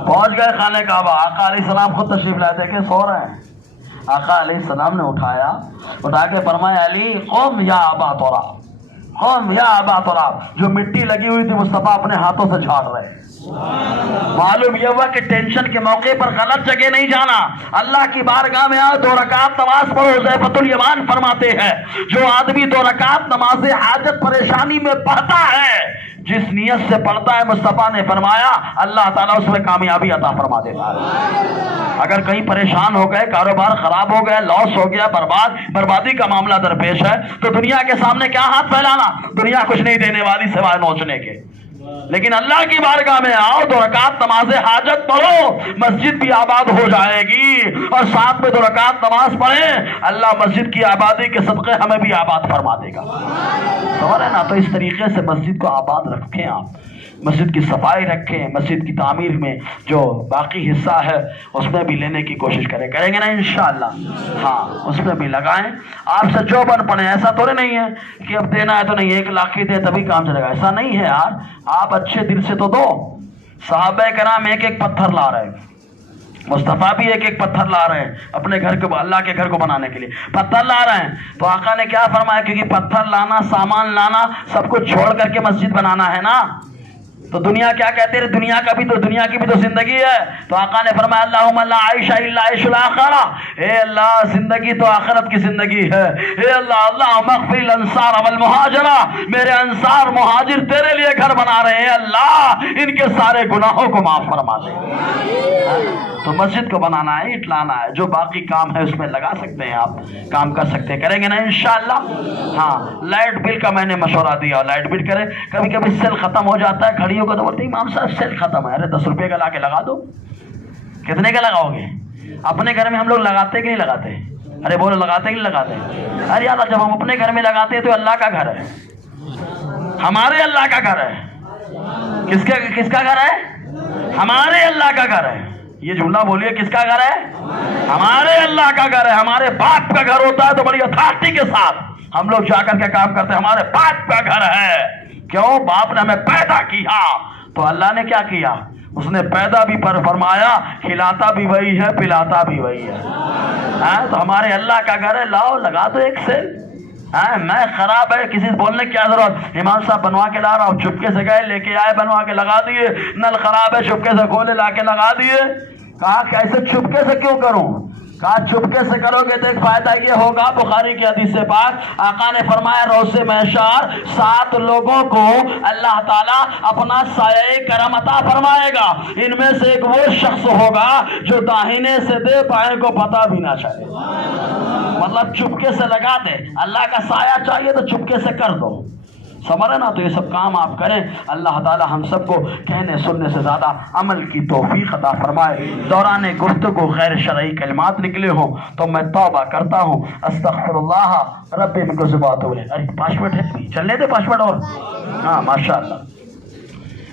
پہنچ گئے خانہ کعبہ. آقا علیہ السلام خود تشریف لائے تھے کہ سو رہے ہیں. آقا علیہ السلام نے اٹھا کے فرمایا علی قم یا ابا تراب، قم یا ابا تراب. جو مٹی لگی ہوئی تھی مصطفیٰ اپنے ہاتھوں سے جھاڑ رہے. معلوم یہ ہوا کہ ٹینشن کے موقع پر غلط جگہ نہیں جانا. اللہ کی بارگاہ میں آؤ، 2 رکعت نماز پڑھو. حذیفہ الیمان فرماتے ہیں جو آدمی 2 رکعت نماز حاجت پریشانی میں پڑھتا ہے، جس نیت سے پڑھتا ہے، مصطفیٰ نے فرمایا اللہ تعالیٰ اس میں کامیابی عطا فرما دیتا ہے. اگر کہیں پریشان ہو گئے، کاروبار خراب ہو گیا، لاس ہو گیا، بربادی کا معاملہ درپیش ہے، تو دنیا کے سامنے کیا ہاتھ پھیلانا؟ دنیا کچھ نہیں دینے والی سوائے نوچنے کے. لیکن اللہ کی بارگاہ میں آؤ، 2 رکعت نماز حاجت پڑھو، مسجد بھی آباد ہو جائے گی. اور ساتھ میں 2 رکعت نماز پڑھیں، اللہ مسجد کی آبادی کے صدقے ہمیں بھی آباد فرما دے گا. سمجھ رہے نا؟ تو اس طریقے سے مسجد کو آباد رکھیں، آپ مسجد کی صفائی رکھیں، مسجد کی تعمیر میں جو باقی حصہ ہے اس میں بھی لینے کی کوشش کریں گے نا انشاءاللہ. ہاں اس میں بھی لگائیں. آپ سے جو بن پڑے. ایسا تھوڑے نہیں ہے کہ اب دینا ہے تو نہیں 1 لاکھ کی دے تبھی کام چلے گا، ایسا نہیں ہے یار. آپ اچھے دل سے تو دو. صحابہ کرام 1 پتھر لا رہے ہیں، مصطفیٰ بھی 1 پتھر لا رہے ہیں اپنے گھر کو، اللہ کے گھر کو بنانے کے لیے پتھر لا رہے ہیں. تو آقا نے کیا فرمایا؟ کیونکہ پتھر لانا، سامان لانا، سب کچھ چھوڑ کر کے مسجد بنانا ہے نا. تو دنیا کیا کہتے ہیں؟ دنیا کی بھی تو زندگی ہے. تو آقا نے فرمایا اللہم لا عیش الا عیش الاخرہ، اے اللہ زندگی تو آخرت کی زندگی ہے. اے اللہ اللہم اغفر الانصار والمہاجرہ، میرے انصار مہاجر تیرے لیے گھر بنا رہے ہیں، اللہ ان کے سارے گناہوں کو معاف فرما دے. تو مسجد کو بنانا ہے، اینٹ لانا ہے، جو باقی کام ہے اس میں لگا سکتے ہیں، آپ کام کر سکتے ہیں. کریں گے نا انشاءاللہ. ہاں لائٹ بل کا میں نے مشورہ دیا، لائٹ بل کریں. کبھی کبھی سیل ختم ہو جاتا ہے، گھڑیوں کا تو بولتے ہیں امام صاحب سیل ختم ہے. ارے 10 روپے کا لا کے لگا دو. کتنے کا لگاؤ گے؟ اپنے گھر میں ہم لوگ لگاتے کہ نہیں لگاتے؟ ارے بولو لگاتے کہ نہیں لگاتے؟ ارے یار جب ہم اپنے گھر میں لگاتے ہیں تو اللہ کا گھر ہے، ہمارے اللہ کا گھر ہے. کس کا گھر ہے؟ ہمارے اللہ کا گھر ہے. یہ جملہ بولیے، کس کا گھر ہے؟ ہمارے اللہ کا گھر ہے. ہمارے باپ کا گھر ہوتا ہے تو بڑی اتھارٹی کے ساتھ ہم لوگ جا کر کے کام کرتے ہیں. ہمارے باپ کا گھر ہے. کیوں؟ باپ نے ہمیں پیدا کیا. تو اللہ نے کیا کیا؟ اس نے پیدا بھی پر فرمایا، کھلاتا بھی وہی ہے، پلاتا بھی وہی ہے. تو ہمارے اللہ کا گھر ہے. لاؤ لگا دو 1 سیل. میں خراب ہے کسی سے بولنے کی کیا ضرورت؟ امام صاحب بنوا کے لا رہا ہوں، چپکے سے گئے لے کے آئے، بنوا کے لگا دیے. نل خراب ہے، چپکے سے کھولے لا کے لگا دیے. کہا کیسے چپکے سے کیوں کروں؟ کہا چپکے سے کرو گے تو ایک فائدہ یہ ہوگا، بخاری کی حدیث پاک آقا نے فرمایا روز محشر 7 لوگوں کو اللہ تعالیٰ اپنا سایہ کرم عطا فرمائے گا. ان میں سے ایک وہ شخص ہوگا جو داہنے سے دے بائیں کو پتہ بھی نہ چلے. مطلب چپکے سے لگا دے. اللہ کا سایہ چاہیے تو چپکے سے کر دو. سمجھ نا؟ تو یہ سب کام آپ کریں. اللہ تعالی ہم سب کو کہنے سننے سے زیادہ عمل کی توفیق عطا فرمائے. دوران گفتگو غیر شرعی کلمات نکلے ہوں تو میں توبہ کرتا ہوں. استغفر اللہ رب من کل بات ہو. ارے 5 منٹ ہے، چلنے دے 5 منٹ اور. ہاں ماشاءاللہ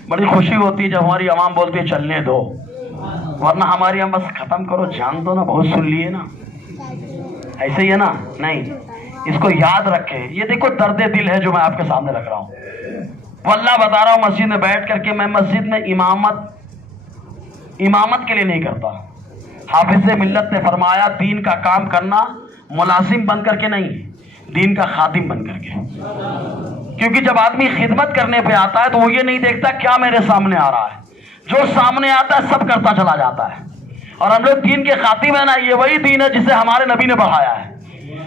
بڑی خوشی ہوتی ہے جب ہماری عوام بولتی ہے چلنے دو، ورنہ ہماری ہم بس ختم کرو، جان دو نا، بہت سن لیے نا. ایسے ہی ہے نا؟ نہیں، اس کو یاد رکھیں. یہ دیکھو درد دل ہے جو میں آپ کے سامنے رکھ رہا ہوں. واللہ بتا رہا ہوں مسجد میں بیٹھ کر کے میں مسجد میں امامت کے لیے نہیں کرتا. حافظ ملت نے فرمایا دین کا کام کرنا ملازم بن کر کے نہیں، دین کا خادم بن کر کے. کیونکہ جب آدمی خدمت کرنے پہ آتا ہے تو وہ یہ نہیں دیکھتا کیا میرے سامنے آ رہا ہے، جو سامنے آتا ہے سب کرتا چلا جاتا ہے. اور ہم لوگ دین کے خاتم ہیں نا. یہ وہی دین ہے جسے ہمارے نبی نے بڑھایا ہے،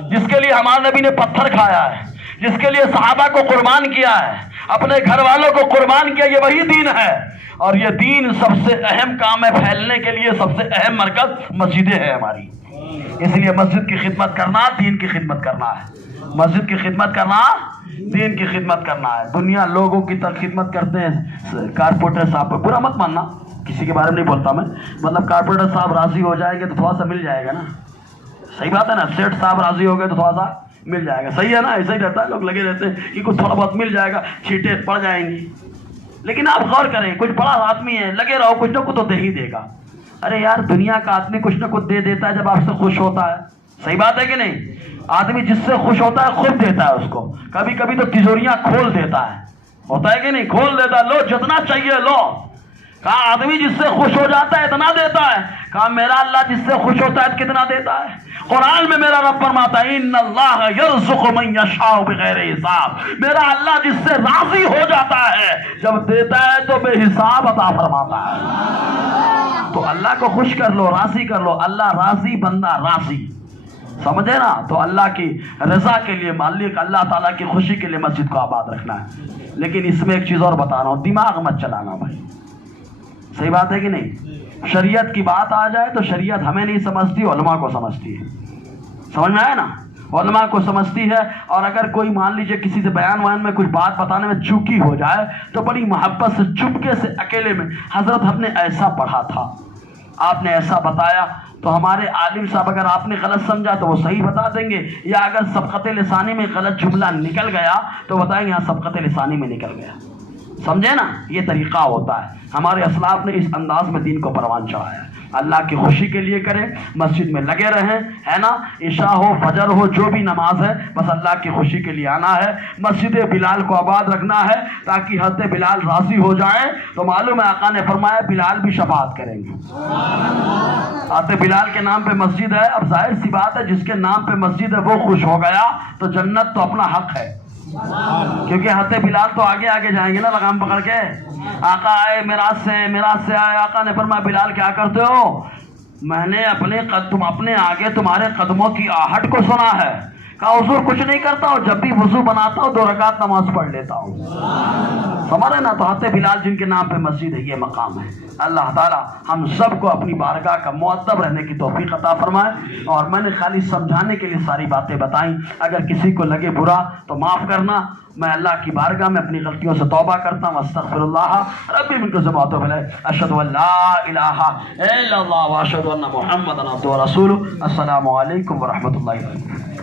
جس کے لیے ہمارے نبی نے پتھر کھایا ہے، جس کے لیے صحابہ کو قربان کیا ہے، اپنے گھر والوں کو قربان کیا. یہ وہی دین ہے. اور یہ دین سب سے اہم کام ہے پھیلنے کے لیے. سب سے اہم مرکز مسجدیں ہیں ہماری. اس لیے مسجد کی خدمت کرنا دین کی خدمت کرنا ہے. مسجد کی خدمت کرنا دین کی خدمت کرنا ہے. دنیا لوگوں کی خدمت کرتے ہیں. کارپوریٹر صاحب کو برا مت ماننا، کسی کے بارے میں نہیں بولتا میں. مطلب کارپوریٹر صاحب راضی ہو جائیں گے تو تھوڑا سا مل جائے گا نا. صحیح بات ہے نا. سیٹ صاحب راضی ہو گئے تو تھوڑا سا مل جائے گا. صحیح ہے نا؟ ایسا ہی رہتا ہے, لوگ لگے رہتے ہیں کہ کچھ تھوڑا بہت مل جائے گا, چھینٹے پڑ جائیں گی. لیکن آپ غور کریں, کچھ بڑا آدمی ہے, لگے رہو, کچھ نہ کچھ تو دے ہی دے گا. ارے یار, دنیا کا آدمی کچھ نہ کچھ دے دیتا ہے جب آپ سے خوش ہوتا ہے. صحیح بات ہے کہ نہیں؟ آدمی جس سے خوش ہوتا ہے خود دیتا ہے اس کو. کبھی کبھی تو تجوریاں کھول دیتا ہے, ہوتا ہے کہ نہیں؟ کھول دیتا ہے, لو جتنا چاہیے لو. کہا آدمی جس سے خوش ہو جاتا ہے اتنا دیتا ہے. کہا میرا اللہ جس سے خوش ہوتا ہے کتنا دیتا ہے. قرآن میں میرا رب فرماتا ہے ان اللہ یرزق من یشاء بغیر حساب. میرا اللہ جس سے راضی ہو جاتا ہے جب دیتا ہے تو بے حساب عطا فرماتا ہے. تو اللہ کو خوش کر لو, راضی کر لو. اللہ راضی, بندہ راضی. سمجھے نا؟ تو اللہ کی رضا کے لیے, مالک اللہ تعالیٰ کی خوشی کے لیے مسجد کو آباد رکھنا ہے. لیکن اس میں ایک چیز اور بتا رہا ہوں, دماغ مت چلانا بھائی. صحیح بات ہے کہ نہیں؟ شریعت کی بات آ جائے تو شریعت ہمیں نہیں سمجھتی, علماء کو سمجھتی ہے. سمجھ میں آیا نا؟ علماء کو سمجھتی ہے. اور اگر کوئی مان لیجئے کسی سے بیان وان میں کچھ بات بتانے میں چوکی ہو جائے تو بڑی محبت سے چپکے سے اکیلے میں, حضرت ہم نے ایسا پڑھا تھا, آپ نے ایسا بتایا, تو ہمارے عالم صاحب اگر آپ نے غلط سمجھا تو وہ صحیح بتا دیں گے, یا اگر سبقت لسانی میں غلط جملہ نکل گیا تو بتائیں گے ہاں سبقت لسانی میں نکل گیا. سمجھے نا؟ یہ طریقہ ہوتا ہے. ہمارے اسلاف نے اس انداز میں دین کو پروان چڑھایا ہے. اللہ کی خوشی کے لیے کریں, مسجد میں لگے رہیں, ہے نا؟ عشاء ہو, فجر ہو, جو بھی نماز ہے بس اللہ کی خوشی کے لیے آنا ہے. مسجد بلال کو آباد رکھنا ہے تاکہ حضرت بلال راضی ہو جائیں. تو معلوم ہے آقا نے فرمایا بلال بھی شفاعت کریں گے. حضرت بلال کے نام پہ مسجد ہے. اب ظاہر سی بات ہے جس کے نام پہ مسجد ہے وہ خوش ہو گیا تو جنت تو اپنا حق ہے, کیونکہ حضرت بلال تو آگے آگے جائیں گے نا لگام پکڑ کے. آقا آئے میراث سے آئے. آقا نے فرمایا بلال کیا کرتے ہو؟ میں نے تم اپنے آگے تمہارے قدموں کی آہٹ کو سنا ہے. کہا حضور کچھ نہیں کرتا ہوں, جب بھی وضو بناتا ہوں 2 رکعت نماز پڑھ لیتا ہوں. سمجھ رہے نا؟ تو حضرت بلال جن کے نام پہ مسجد ہے, یہ مقام ہے. اللہ تعالیٰ ہم سب کو اپنی بارگاہ کا مؤدب رہنے کی توفیق عطا فرمائے. اور میں نے خالی سمجھانے کے لیے ساری باتیں بتائیں, اگر کسی کو لگے برا تو معاف کرنا. میں اللہ کی بارگاہ میں اپنی غلطیوں سے توبہ کرتا ہوں. استغفر اللہ ربی من کل ذنب واتوب الیہ. اشہد ان لا الہ الا اللہ واشہد ان محمدا عبدہ ورسولہ. السلام علیکم ورحمۃ اللہ وبرکاتہ.